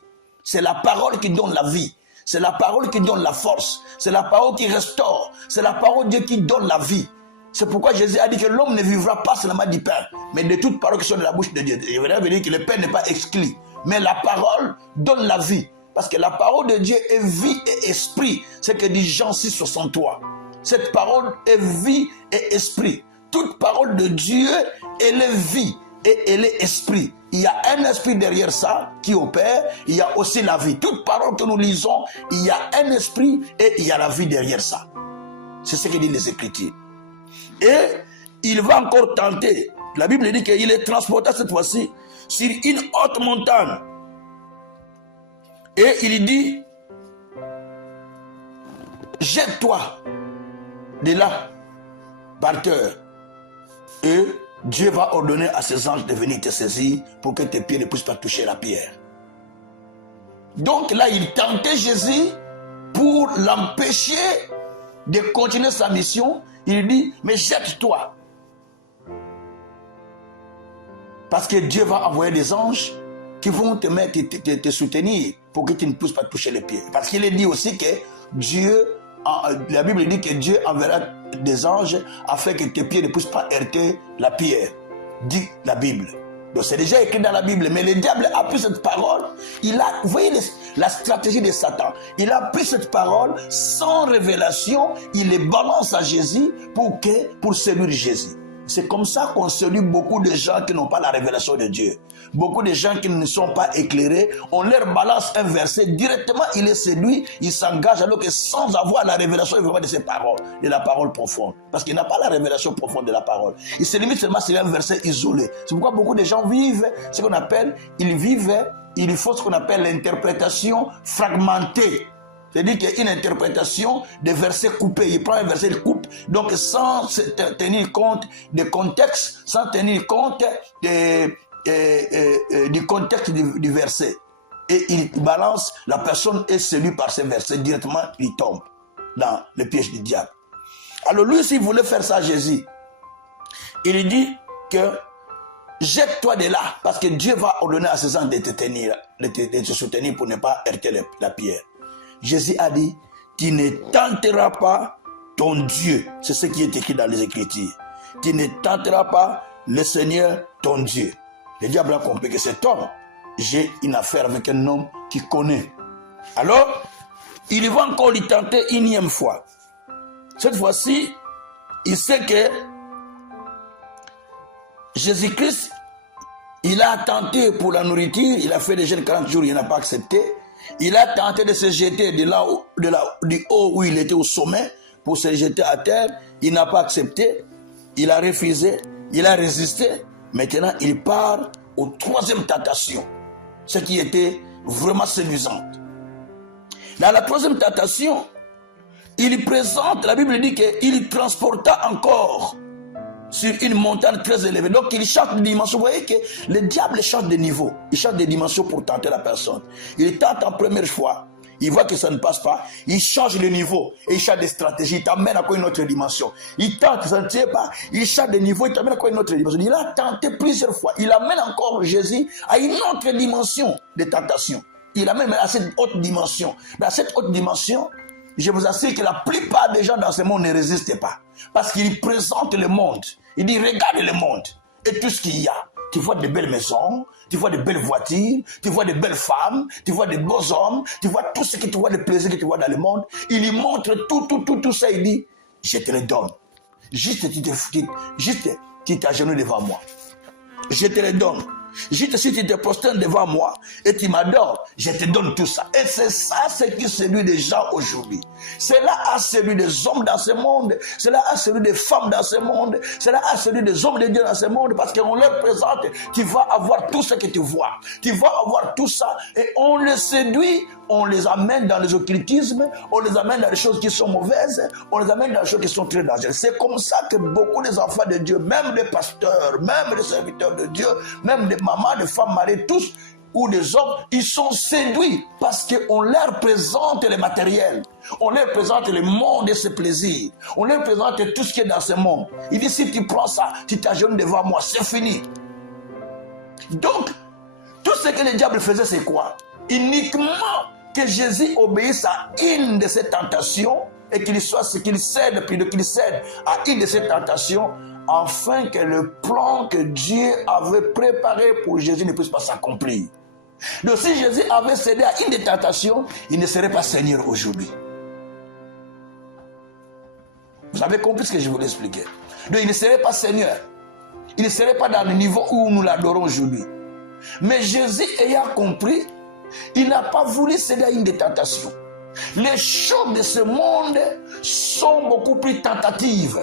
C'est la parole qui donne la vie. C'est la parole qui donne la force. C'est la parole qui restaure. C'est la parole de Dieu qui donne la vie. C'est pourquoi Jésus a dit que l'homme ne vivra pas seulement du pain, mais de toute parole qui sort de la bouche de Dieu. Je voudrais dire que le pain n'est pas exclu, mais la parole donne la vie. Parce que la parole de Dieu est vie et esprit. C'est que dit Jean 6, 63. Cette parole est vie et esprit. Toute parole de Dieu, elle est vie et elle est esprit. Il y a un esprit derrière ça qui opère. Il y a aussi la vie. Toute parole que nous lisons, il y a un esprit et il y a la vie derrière ça. C'est ce que disent les Écritures. Et il va encore tenter. La Bible dit qu'il est transporté cette fois-ci sur une haute montagne. Et il dit, jette-toi de là, par terre. Et Dieu va ordonner à ses anges de venir te saisir pour que tes pieds ne puissent pas toucher la pierre. Donc là, il tentait Jésus pour l'empêcher de continuer sa mission. Il dit, mais jette-toi. Parce que Dieu va envoyer des anges qui vont te soutenir pour que tu ne puisses pas toucher les pieds. Parce qu'il est dit aussi que Dieu, la Bible dit que Dieu enverra des anges afin que tes pieds ne puissent pas heurter la pierre. Dit la Bible. Donc c'est déjà écrit dans la Bible. Mais le diable a pris cette parole. Vous voyez la stratégie de Satan. Il a pris cette parole sans révélation. Il les balance à Jésus pour séduire Jésus. C'est comme ça qu'on séduit beaucoup de gens qui n'ont pas la révélation de Dieu. Beaucoup de gens qui ne sont pas éclairés, on leur balance un verset, directement il est séduit, il s'engage alors que sans avoir la révélation de ses paroles, de la parole profonde. Parce qu'il n'a pas la révélation profonde de la parole. Il se limite seulement sur un verset isolé. C'est pourquoi beaucoup de gens vivent ce qu'on appelle, ils font ce qu'on appelle l'interprétation fragmentée. C'est-à-dire qu'il y a une interprétation des versets coupés. Il prend un verset, il coupe, donc sans tenir compte du contexte, sans tenir compte du contexte du verset. et il balance, la personne est séduite par ces versets, directement il tombe dans le piège du diable. Alors lui, s'il voulait faire ça à Jésus, il lui dit que jette-toi de là, parce que Dieu va ordonner à ces gens de te tenir, de te soutenir pour ne pas heurter la pierre. Jésus a dit, tu ne tenteras pas ton Dieu. C'est ce qui est écrit dans les Écritures. Tu ne tenteras pas le Seigneur, ton Dieu. Le diable a compris que cet homme, j'ai une affaire avec un homme qui connaît. Alors, il va encore lui tenter une énième fois. Cette fois-ci, il sait que Jésus-Christ, il a tenté pour la nourriture, il a fait des jeûnes 40 jours, il n'a pas accepté. Il a tenté de se jeter du haut où il était au sommet, pour se jeter à terre, il n'a pas accepté, il a refusé, il a résisté. Maintenant, il part aux troisième tentation, ce qui était vraiment séduisant. Dans la troisième tentation, il présente, la Bible dit qu'il transporta encore sur une montagne très élevée. Donc il change de dimension. Vous voyez que le diable change de niveau. Il change de dimension pour tenter la personne. Il tente en première fois. Il voit que ça ne passe pas. Il change de niveau. Et il change de stratégie. Il t'amène à quoi une autre dimension. Il tente, ça ne tient pas. Il change de niveau. Il t'amène à quoi une autre dimension. Il a tenté plusieurs fois. Il amène encore Jésus à une autre dimension de tentation. Il amène à cette haute dimension. Dans cette haute dimension, je vous assure que la plupart des gens dans ce monde ne résistent pas. Parce qu'il présente le monde. Il dit, regarde le monde et tout ce qu'il y a. Tu vois de belles maisons, tu vois de belles voitures, tu vois de belles femmes, tu vois de beaux hommes, tu vois tout ce que tu vois de plaisir que tu vois dans le monde. Il lui montre tout ça. Il dit, je te le donne. Juste tu t'agenouilles devant moi. Je te le donne. Juste si tu te prosternes devant moi et tu m'adores, je te donne tout ça. Et c'est ça ce qui séduit les gens aujourd'hui. Cela a séduit des hommes dans ce monde. Cela a séduit des femmes dans ce monde. Cela a séduit des hommes de Dieu dans ce monde parce qu'on leur présente, tu vas avoir tout ce que tu vois. Tu vas avoir tout ça et on les séduit, on les amène dans les occultismes, on les amène dans les choses qui sont mauvaises, on les amène dans les choses qui sont très dangereuses. C'est comme ça que beaucoup des enfants de Dieu, même des pasteurs, même des serviteurs de Dieu, même des mamans, des femmes mariées, tous, ou des hommes, ils sont séduits parce qu'on leur présente le matériel. On leur présente le monde et ses plaisirs. On leur présente tout ce qui est dans ce monde. Il dit, si tu prends ça, tu t'agenouilles devant moi, c'est fini. Donc, tout ce que le diable faisait, c'est quoi? Uniquement que Jésus obéisse à une de ces tentations et qu'il cède, puis qu'il cède à une de ces tentations, afin que le plan que Dieu avait préparé pour Jésus ne puisse pas s'accomplir. Donc si Jésus avait cédé à une des tentations, il ne serait pas Seigneur aujourd'hui. Vous avez compris ce que je voulais expliquer. Donc il ne serait pas Seigneur. Il ne serait pas dans le niveau où nous l'adorons aujourd'hui. Mais Jésus ayant compris, il n'a pas voulu céder à une des tentations. Les choses de ce monde sont beaucoup plus tentatives.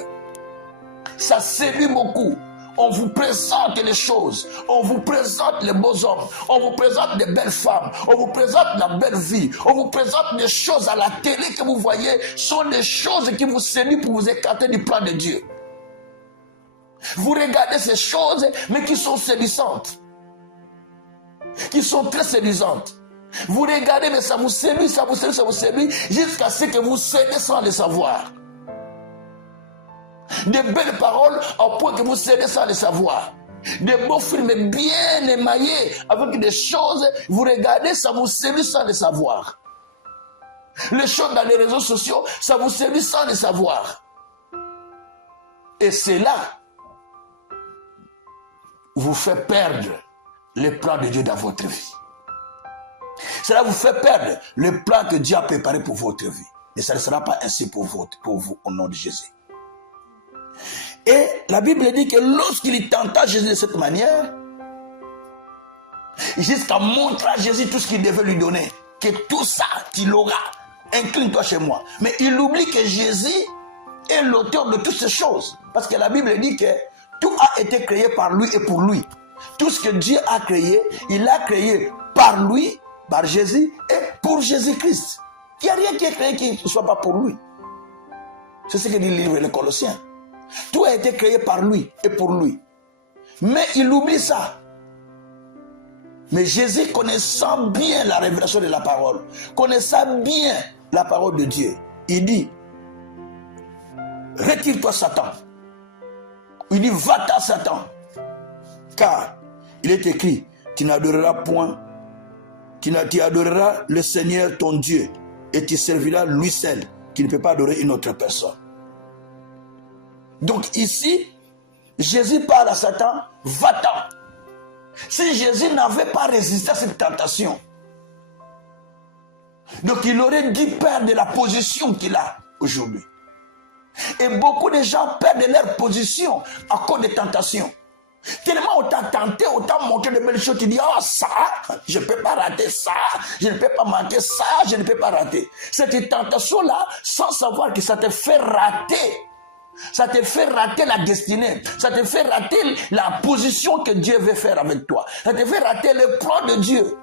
Ça séduit beaucoup. On vous présente les choses, on vous présente les beaux hommes, on vous présente des belles femmes, on vous présente la belle vie, on vous présente des choses à la télé que vous voyez, sont des choses qui vous séduisent pour vous écarter du plan de Dieu. Vous regardez ces choses, mais qui sont séduisantes, qui sont très séduisantes. Vous regardez, mais ça vous séduit, ça vous séduit, ça vous séduit, jusqu'à ce que vous cédez sans le savoir. Des belles paroles au point que vous cédez sans le savoir. Des beaux films bien émaillés avec des choses, vous regardez, ça vous séduit sans le savoir. Les choses dans les réseaux sociaux, ça vous séduit sans le savoir. Et cela vous fait perdre le plan de Dieu dans votre vie. Cela vous fait perdre le plan que Dieu a préparé pour votre vie. Et ça ne sera pas ainsi pour vous au nom de Jésus. Et la Bible dit que lorsqu'il tenta Jésus de cette manière, jusqu'à montrer à Jésus tout ce qu'il devait lui donner, que tout ça, tu l'auras, incline-toi chez moi. Mais il oublie que Jésus est l'auteur de toutes ces choses. Parce que la Bible dit que tout a été créé par lui et pour lui. Tout ce que Dieu a créé, il l'a créé par lui, par Jésus et pour Jésus-Christ. Il n'y a rien qui est créé qui ne soit pas pour lui. C'est ce que dit le livre des Colossiens. Tout a été créé par lui et pour lui. Mais il oublie ça. Mais Jésus, connaissant bien la révélation de la parole, connaissant bien la parole de Dieu, il dit, retire-toi Satan. Il dit, va-t'en Satan. Car il est écrit, tu n'adoreras point, tu adoreras le Seigneur ton Dieu et tu serviras lui seul, qui ne peut pas adorer une autre personne. Donc ici, Jésus parle à Satan, va-t'en. Si Jésus n'avait pas résisté à cette tentation, donc il aurait dû perdre la position qu'il a aujourd'hui. Et beaucoup de gens perdent leur position à cause des tentations. Tellement on t'a tenté, on t'a montré de belles choses, tu dis, oh ça, je ne peux pas rater ça, je ne peux pas manquer ça, je ne peux pas rater. Cette tentation-là, sans savoir que ça te fait rater. Ça te fait rater la destinée. Ça te fait rater la position que Dieu veut faire avec toi. Ça te fait rater le plan de Dieu.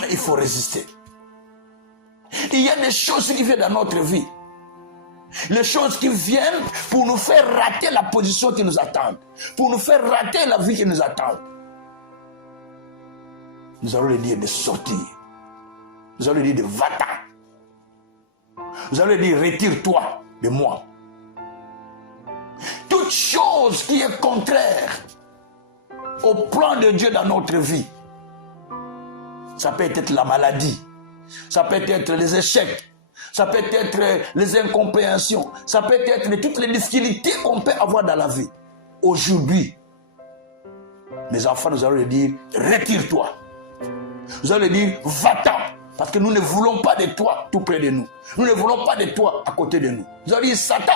Mais il faut résister. Il y a des choses qui viennent dans notre vie. Les choses qui viennent pour nous faire rater la position qui nous attend. Pour nous faire rater la vie qui nous attend. Nous allons lui dire de sortir. Nous allons lui dire de va-t'en. Vous allez dire, retire-toi de moi. Toute chose qui est contraire au plan de Dieu dans notre vie, ça peut être la maladie, ça peut être les échecs, ça peut être les incompréhensions, ça peut être toutes les difficultés qu'on peut avoir dans la vie. Aujourd'hui, mes enfants, nous allons leur dire, retire-toi. Nous allons leur dire, va-t'en. Parce que nous ne voulons pas de toi tout près de nous. Nous ne voulons pas de toi à côté de nous. Nous allons dire, Satan,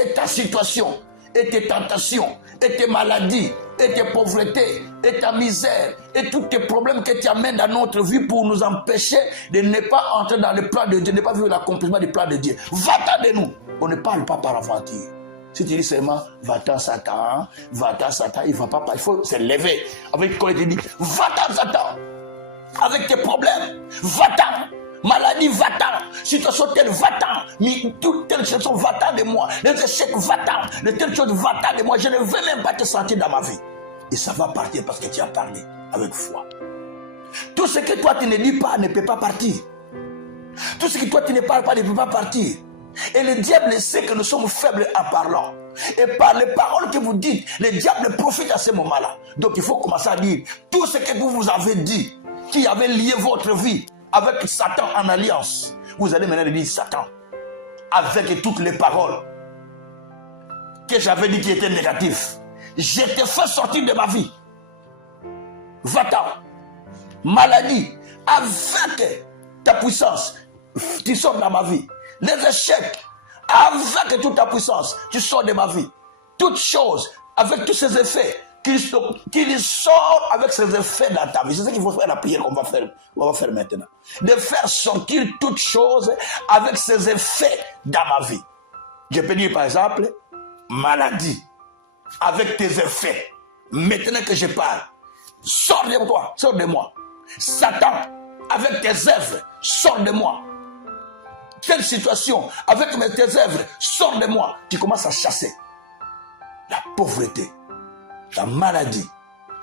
et ta situation, et tes tentations, et tes maladies, et tes pauvretés, et ta misère, et tous tes problèmes que tu amènes dans notre vie pour nous empêcher de ne pas entrer dans le plan de Dieu, de ne pas vivre l'accomplissement du plan de Dieu. Va-t'en de nous. On ne parle pas par aventure. Si tu dis seulement, va-t'en Satan, il ne va pas, il faut se lever. Avec quoi il dit, va-t'en Satan. Avec tes problèmes, va-t'en. Maladie, va-t'en. Situation telle, va-t'en. Toutes telles choses, va-t'en de moi. Les échecs, va-t'en. Les telles choses, va-t'en de moi. Je ne veux même pas te sentir dans ma vie. Et ça va partir parce que tu as parlé avec foi. Tout ce que toi tu ne dis pas ne peut pas partir. Tout ce que toi tu ne parles pas ne peut pas partir. Et le diable sait que nous sommes faibles en parlant. Et par les paroles que vous dites, le diable profite à ce moment-là. Donc il faut commencer à dire tout ce que vous avez dit, qui avait lié votre vie avec Satan en alliance. Vous allez maintenant dire Satan, avec toutes les paroles que j'avais dit qui étaient négatives, je te fais sortir de ma vie. Va-t'en. Maladie, avec ta puissance, tu sors dans ma vie. Les échecs, avec toute ta puissance, tu sors de ma vie. Toutes choses, avec tous ces effets, qu'il sort avec ses effets dans ta vie. C'est ce qu'il faut faire la prière qu'on va faire maintenant. De faire sortir toutes choses avec ses effets dans ma vie. Je peux dire par exemple, maladie, avec tes effets. Maintenant que je parle, sors de toi, sors de moi. Satan, avec tes œuvres, sors de moi. Quelle situation, avec tes œuvres, sors de moi. Tu commences à chasser la pauvreté, la maladie,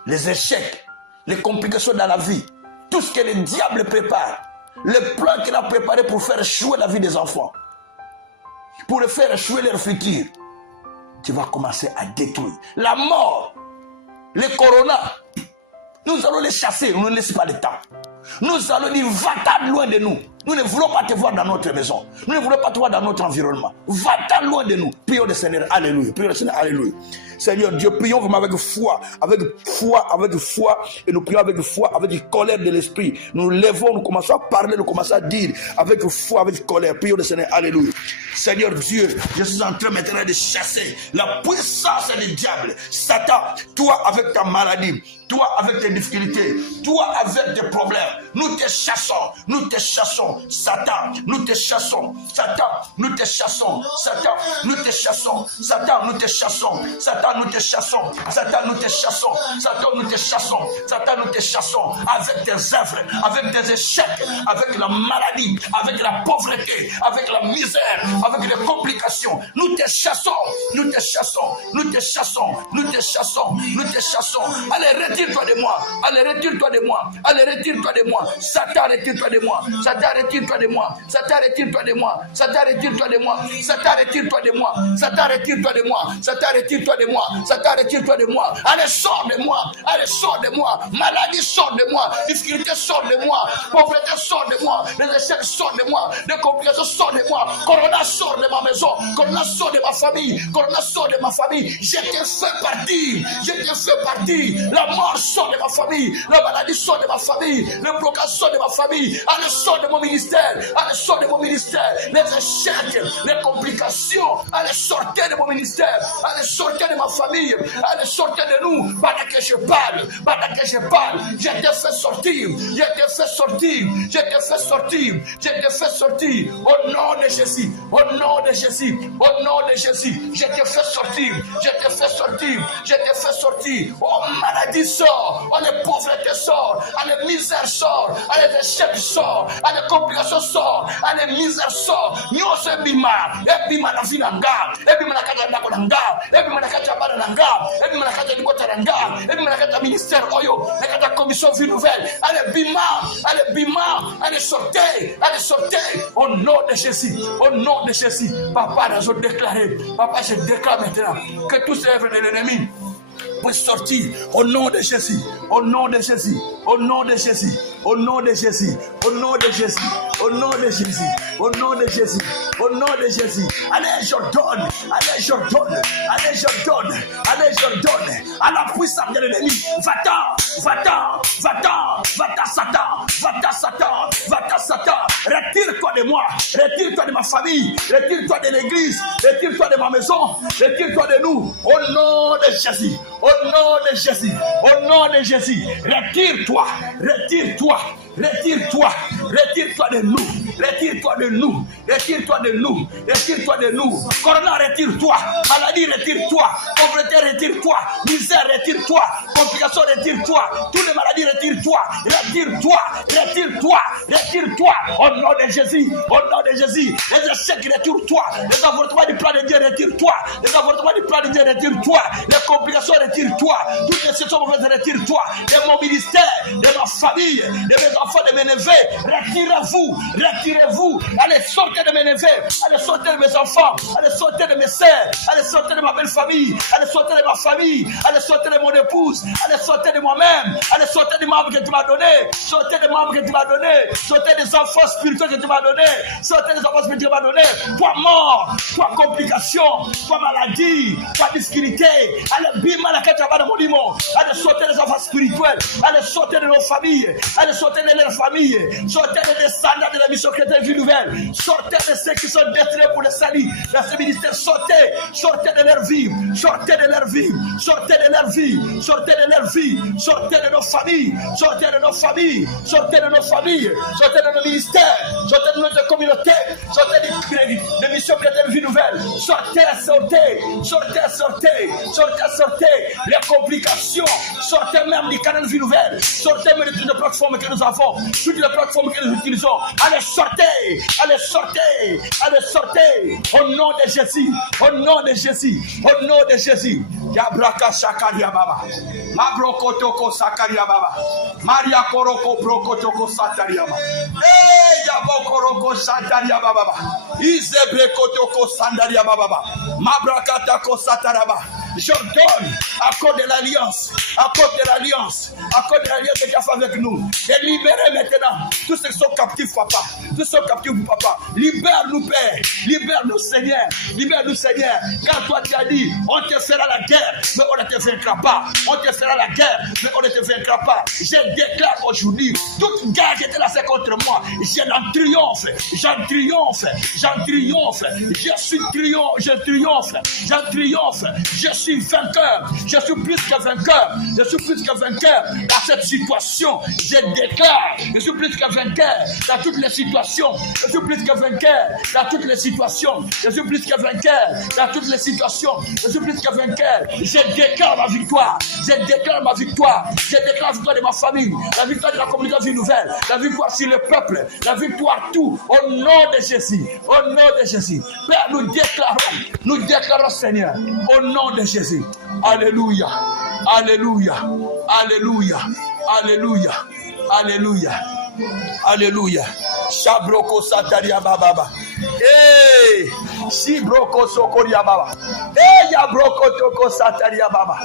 les échecs, les complications dans la vie, tout ce que le diable prépare, le plan qu'il a préparé pour faire échouer la vie des enfants, pour faire échouer leur futur, tu vas commencer à détruire. La mort, le corona, nous allons les chasser, nous ne laissons pas de temps. Nous allons dire, va-t'en loin de nous. Nous ne voulons pas te voir dans notre maison. Nous ne voulons pas te voir dans notre environnement. Va-t'en loin de nous. Prions le Seigneur, alléluia. Prions le Seigneur, alléluia. Seigneur Dieu, prions vraiment avec foi, et nous prions avec foi, avec colère de l'esprit. Nous nous levons, nous commençons à parler, nous commençons à dire, avec foi, avec colère. Prions le Seigneur, alléluia. Seigneur Dieu, je suis en train maintenant de chasser la puissance du diable. Satan, toi avec ta maladie, toi avec tes difficultés, toi avec tes problèmes, nous te chassons, chassons. Satan, nous te chassons. Satan, nous te chassons. Satan, nous te chassons. Satan, nous te chassons. Satan, nous te chassons. Satan, nous te chassons. Satan, nous te chassons. Satan, nous te chassons. Avec tes œuvres, avec tes échecs, avec la maladie, avec la pauvreté, avec la misère, avec les complications. Nous te chassons. Nous te chassons. Nous te chassons. Nous te chassons. Nous te chassons. Allez, retire-toi de moi. Allez, retire-toi de moi. Allez, retire-toi de moi. Satan, retire-toi de moi. Satan, retire-toi de moi. Satan, retire-toi de moi. Satan, retire-toi de moi. Satan, retire-toi de moi. Satan, retire-toi de moi. Satan, retire-toi de moi. Satan, retire-toi de moi. Allez, sors de moi. Allez, sors de moi. Maladie, sort de moi. Difficulté, sort de moi. Pauvreté, sort de moi. Les échecs, sort de moi. Les complications, sort de moi. Corona, sort de ma maison. Corona, sort de ma famille. Corona, sort de ma famille. Je te fais partie. Je te fais partie. La mort sort de ma famille. La maladie sort de ma famille. Le blocage sort de ma famille. Allez, sort de mon ministère. Allez, sort de mon ministère. Les échecs, les complications. Allez, sortez de mon ministère. Allez, sortez de ma famille. Allez, sortez de nous. Pendant que je parle. Pendant que je parle. Je te fais sortir. Je te fais sortir. Je te fais sortir. Je te fais sortir. Au nom de Jésus. Au nom de Jésus. Au nom de Jésus. Je te fais sortir. Je te fais sortir. Je te fais sortir. Oh, maladie sort. Oh, les pauvretés sort. Oh, les misères sort. Oh, les échecs sort. Oh, les complications sort. Oh, les misères sort. Nous sommes bima. Et bima na vinanga. Et bima na kata ndako nanga. Et bima na kata bana nanga. Et bima na kata dikota nanga. Et bima na kata ministère oyo. Na kata commission vie nouvelle. Allez bima. Allez bima. Allez sortez. Allez sortez. Au nom de Jésus. Au nom de Jésus. Papa, nous avons déclaré. Papa, je déclare maintenant que tous ces œuvres de l'ennemi puissent sortir au nom de Jésus. Au nom de Jésus. Au nom de Jésus. Au nom de Jésus. Au nom de Jésus. Au nom de Jésus. Au nom de Jésus. Au nom de Jésus. Allez, je donne. Allez, je donne. Allez, je donne. Allez, je donne. À la puissance de l'ennemi. Va-t'en. Va-t'en. Va-t'en. Va-t'en, Satan. Va-t'en, Satan. Va-t'en, Satan. Retire-toi de moi. Retire-toi de ma famille. Retire-toi de l'église. Retire-toi de ma maison. Retire-toi de nous. Au nom de Jésus. Au nom de Jésus. Au nom de Jésus. Retire-toi. Retire-toi. Retire-toi. Retire-toi de nous. Retire-toi de nous. Retire-toi de nous. Retire-toi de nous. Corona, retire-toi. Maladie, retire-toi. Pauvreté, retire-toi. Misère, retire-toi. Complications, retire-toi. Toutes les maladies, retire-toi. Retire-toi. Retire-toi. Retire-toi. Au nom de Jésus. Au nom de Jésus. Les échecs, retire-toi. Les avortements du plan de Dieu, retire-toi. Les avortements du plan de Dieu, retire-toi. Les complications, retire-toi. Toutes les situations mauvaises, retire-toi. De mon ministère, de ma famille, de mes enfants, de mes neveux, retirez-vous. Retirez-vous. Allez, sortez de mes neveux. Allez, sortez de mes enfants. Allez, sortez de mes sœurs. Allez, sortez de ma belle famille. Allez, sortez de ma famille. Allez, sortez de mon épouse. Allez, sortez de moi-même. Allez, sortez des membres que tu m'as donnés. Sortez des membres que tu m'as donnés. Sortez des enfants spirituels que tu m'as donnés. Sortez des enfants spirituels que tu m'as donnés. Toi mort, toi complication, toi maladie, toi difficulté. Allez, bima la kata bana molimo. Allez, sortez des enfants spirituels. Allez, sortez de nos familles. Allez, sortez de leurs familles. Sortez des descendants de la mission chrétienne vie nouvelle. Sortez de ceux qui sont destinés pour le salut. Dans ce ministère, sortez. Sortez de leur vie. Sortez de leur vie. Sortez de leur vie. Sortez de leur vie. Sortez de nos familles. Sortez de nos familles. Sortez de nos familles. Sortez de nos ministères. Sortez de notre communauté. Sortez des missions chrétiennes vie nouvelle. Sortez, sortez. Sortez, sortez. Sortez, sortez. Les complications. Sortez même du canal vie nouvelle. Sortez même de toutes les plateformes que nous avons. Toutes les plateformes que nous utilisons. Allez, sortez. Allez, sortez. Allez, sortez. Au nom de Jésus. Au nom de Jésus. Au nom de Jésus. Yabraka Sakaria Baba. Mabroko Toko Sakaria Baba. Maria Koroko Broko Toko Sataria Baba. Eh, Yabokoroko Sataria Baba. Izebreko Toko Sandaria Baba. Mabraka Tako Sataraba. Je donne à cause de l'alliance, à cause de l'alliance, à cause de l'alliance que tu as fait avec nous. Et libérez maintenant tous ceux qui sont captifs, papa. Tous ceux qui sont captifs, papa. Libère-nous, Père. Libère-nous, Seigneur. Libère-nous, Seigneur. Car toi, tu as dit, on te fera la guerre, mais on ne te vaincra pas. On te fera la guerre, mais on ne te vaincra pas. Je déclare aujourd'hui, toute guerre qui était lancée contre moi, j'en triomphe. J'en triomphe. J'en triomphe. Je suis triomphe. Je triomphe. J'en triomphe. Je suis vainqueur. Je suis plus que vainqueur. Je suis plus que vainqueur dans cette situation. Je déclare, je suis plus que vainqueur dans toutes les situations. Je suis plus que vainqueur dans toutes les situations. Je suis plus que vainqueur dans toutes les situations. Je suis plus que vainqueur. Je déclare ma victoire. Je déclare ma victoire. Je déclare la victoire de ma famille, la victoire de la communauté Vie Nouvelle, la victoire sur le peuple, la victoire tout, au nom de Jésus. Au nom de Jésus. Père, nous déclarons, Seigneur, au nom de Jésus. Alléluia. Alléluia. Alléluia. Alléluia. Alléluia. Alléluia. Shabroko Sataria Baba. Eh, Shibroko Sokoria Baba. Eh, Yabroko Toko Sataria Baba.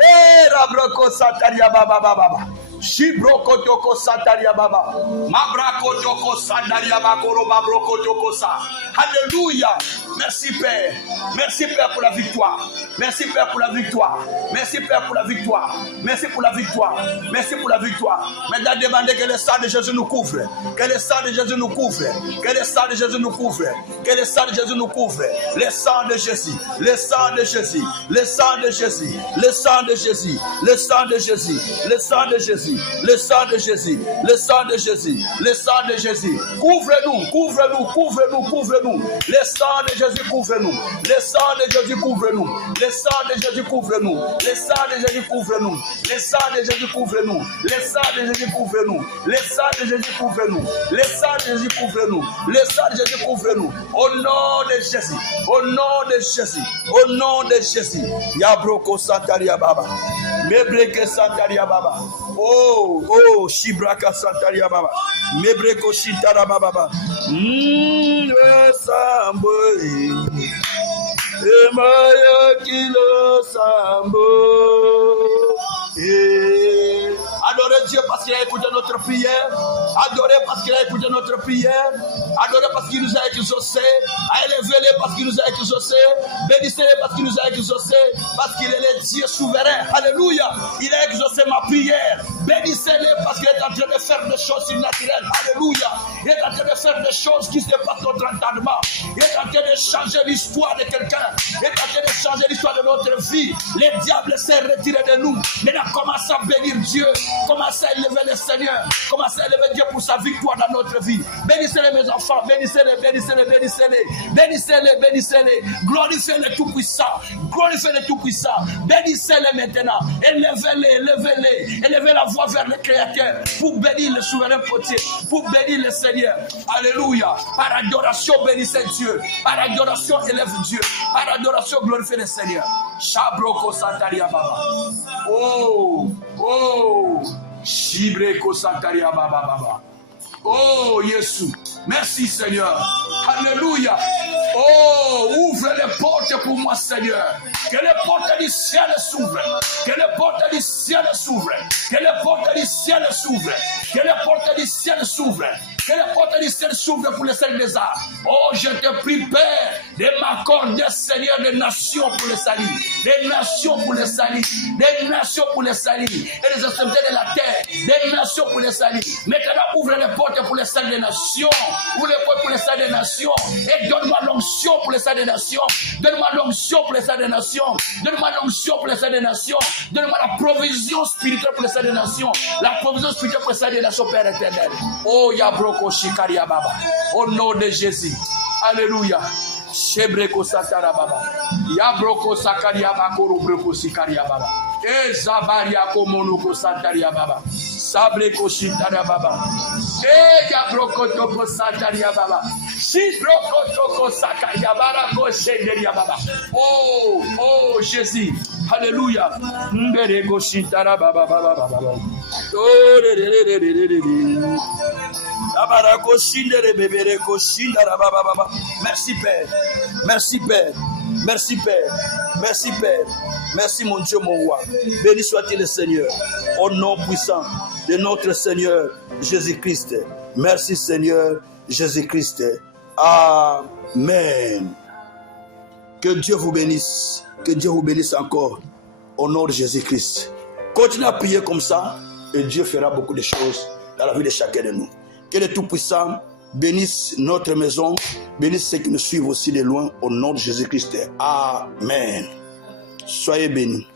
Eh, Rabroko Sataria Baba Baba. Shibroko Toko Sataria Baba. Mabrako Toko Sataria Bakoro Babroko Toko Sa. Alléluia. Merci Père. Merci Père pour la victoire. Merci Père pour la victoire. Merci Père pour la victoire. Merci pour la victoire. Merci pour la victoire. Maintenant, demandez que le sang de Jésus nous couvre. Que le sang de Jésus nous couvre. Que le sang de Jésus nous couvre. Que le sang de Jésus nous couvre. Le sang de Jésus. Le sang de Jésus. Le sang de Jésus. Le sang de Jésus. Le sang de Jésus. Le sang de Jésus. Le sang de Jésus. Le sang de Jésus. Le sang de Jésus. Couvre-nous. Couvre-nous. Couvre-nous. Couvre-nous. Le sang de Jésus couvre-nous. Le sang de Jésus couvre-nous. Le sang de Jésus couvre-nous. Le sang de Jésus couvre-nous. Le sang de Jésus couvre-nous. Le sang de Jésus couvre-nous. Le sang de Jésus couvre-nous. Le sang de Jésus couvre-nous. Le sang de Jésus couvre-nous. Au nom de Jésus. Au nom de Jésus. Au nom de Jésus. Yabroko Santaria Baba. Mebreke Santaria Baba. Oh, oh, Shibraka Santaria Baba. Mebreko Shintara Baba. Sambo. Emaya Kilo Sambo. Adorez Dieu parce qu'il a écouté notre prière. Adorez parce qu'il a écouté notre prière. Adorez parce qu'il nous a exaucés. Élevez-le parce qu'il nous a exaucés. Bénissez-le parce qu'il nous a exaucés. Parce qu'il est le Dieu souverain. Alléluia. Il a exaucé ma prière. Bénissez-le parce qu'il est en train de faire des choses surnaturelles. Alléluia. Il est en train de faire des choses qui se passent contre entendement. Il est en train de changer l'histoire de quelqu'un. Il est en train de changer l'histoire de notre vie. Les diables s'est retiré de nous. Maintenant, commencez à bénir Dieu. Commencez à élever le Seigneur. Commencez à élever Dieu pour sa victoire dans notre vie. Bénissez-les, mes enfants. Bénissez-les, bénissez-les, bénissez-les. Bénissez-les, bénissez-les. Glorifiez le Tout-Puissant. Glorifiez le Tout-Puissant. Bénissez-les maintenant. Élevez-les, élevez-les. Élevez la voix vers le Créateur pour bénir le souverain potier. Pour bénir le Seigneur. Alléluia. Par adoration, bénissez Dieu. Par adoration, élève Dieu. Par adoration, glorifiez le Seigneur. Shabroko Santaria Baba. Oh, oh. Shibreko Santaria Baba Baba. Oh, Jésus. Merci, Seigneur. Alléluia. Oh, ouvre les portes pour moi, Seigneur. Que les portes du ciel s'ouvrent. Que les portes du ciel s'ouvrent. Que les portes du ciel s'ouvrent. Que les portes du ciel s'ouvrent. Que les portes du ciel s'ouvrent pour les saints des arts. Oh, je te prie, Père, de m'accorder, Seigneur, des nations pour le salut. Des nations pour le salut. Des nations pour le salut. Et les extrémités de la terre. Des nations pour le salut. Maintenant, ouvre les portes pour le salut des nations. Ouvre les portes pour le salut des nations. Et donne-moi l'onction pour le salut des nations. Donne-moi l'onction pour le salut des nations. Donne-moi l'onction pour le salut des nations. Donne-moi la provision spirituelle pour le salut des nations. La provision spirituelle pour le salut des nations, Père éternel. Oh, Yabroko Shikaria Baba. Au nom de Jésus. Alléluia. Shebreko Satara Baba. Yabroko Sakaria Bakoro Broko Sikaria Baba. E Zabaria Komonoko Santaria Baba. Sabreko Shintara Baba. E Yabroko Toko Santaria Baba. Shibroko Toko Sakaria Barako Shenderia Baba. Oh, oh Jésus. Alléluia. Mbereko Shintara Baba Baba Baba. Oh, merci Père, merci Père, merci Père, merci Père, merci mon Dieu, mon roi. Béni soit-il le Seigneur, au nom puissant de notre Seigneur Jésus-Christ. Merci Seigneur Jésus-Christ. Amen. Que Dieu vous bénisse, que Dieu vous bénisse encore, au nom de Jésus-Christ. Continuez à prier comme ça et Dieu fera beaucoup de choses dans la vie de chacun de nous. Que le Tout-Puissant bénisse notre maison, bénisse ceux qui nous suivent aussi de loin, au nom de Jésus-Christ. Amen. Soyez bénis.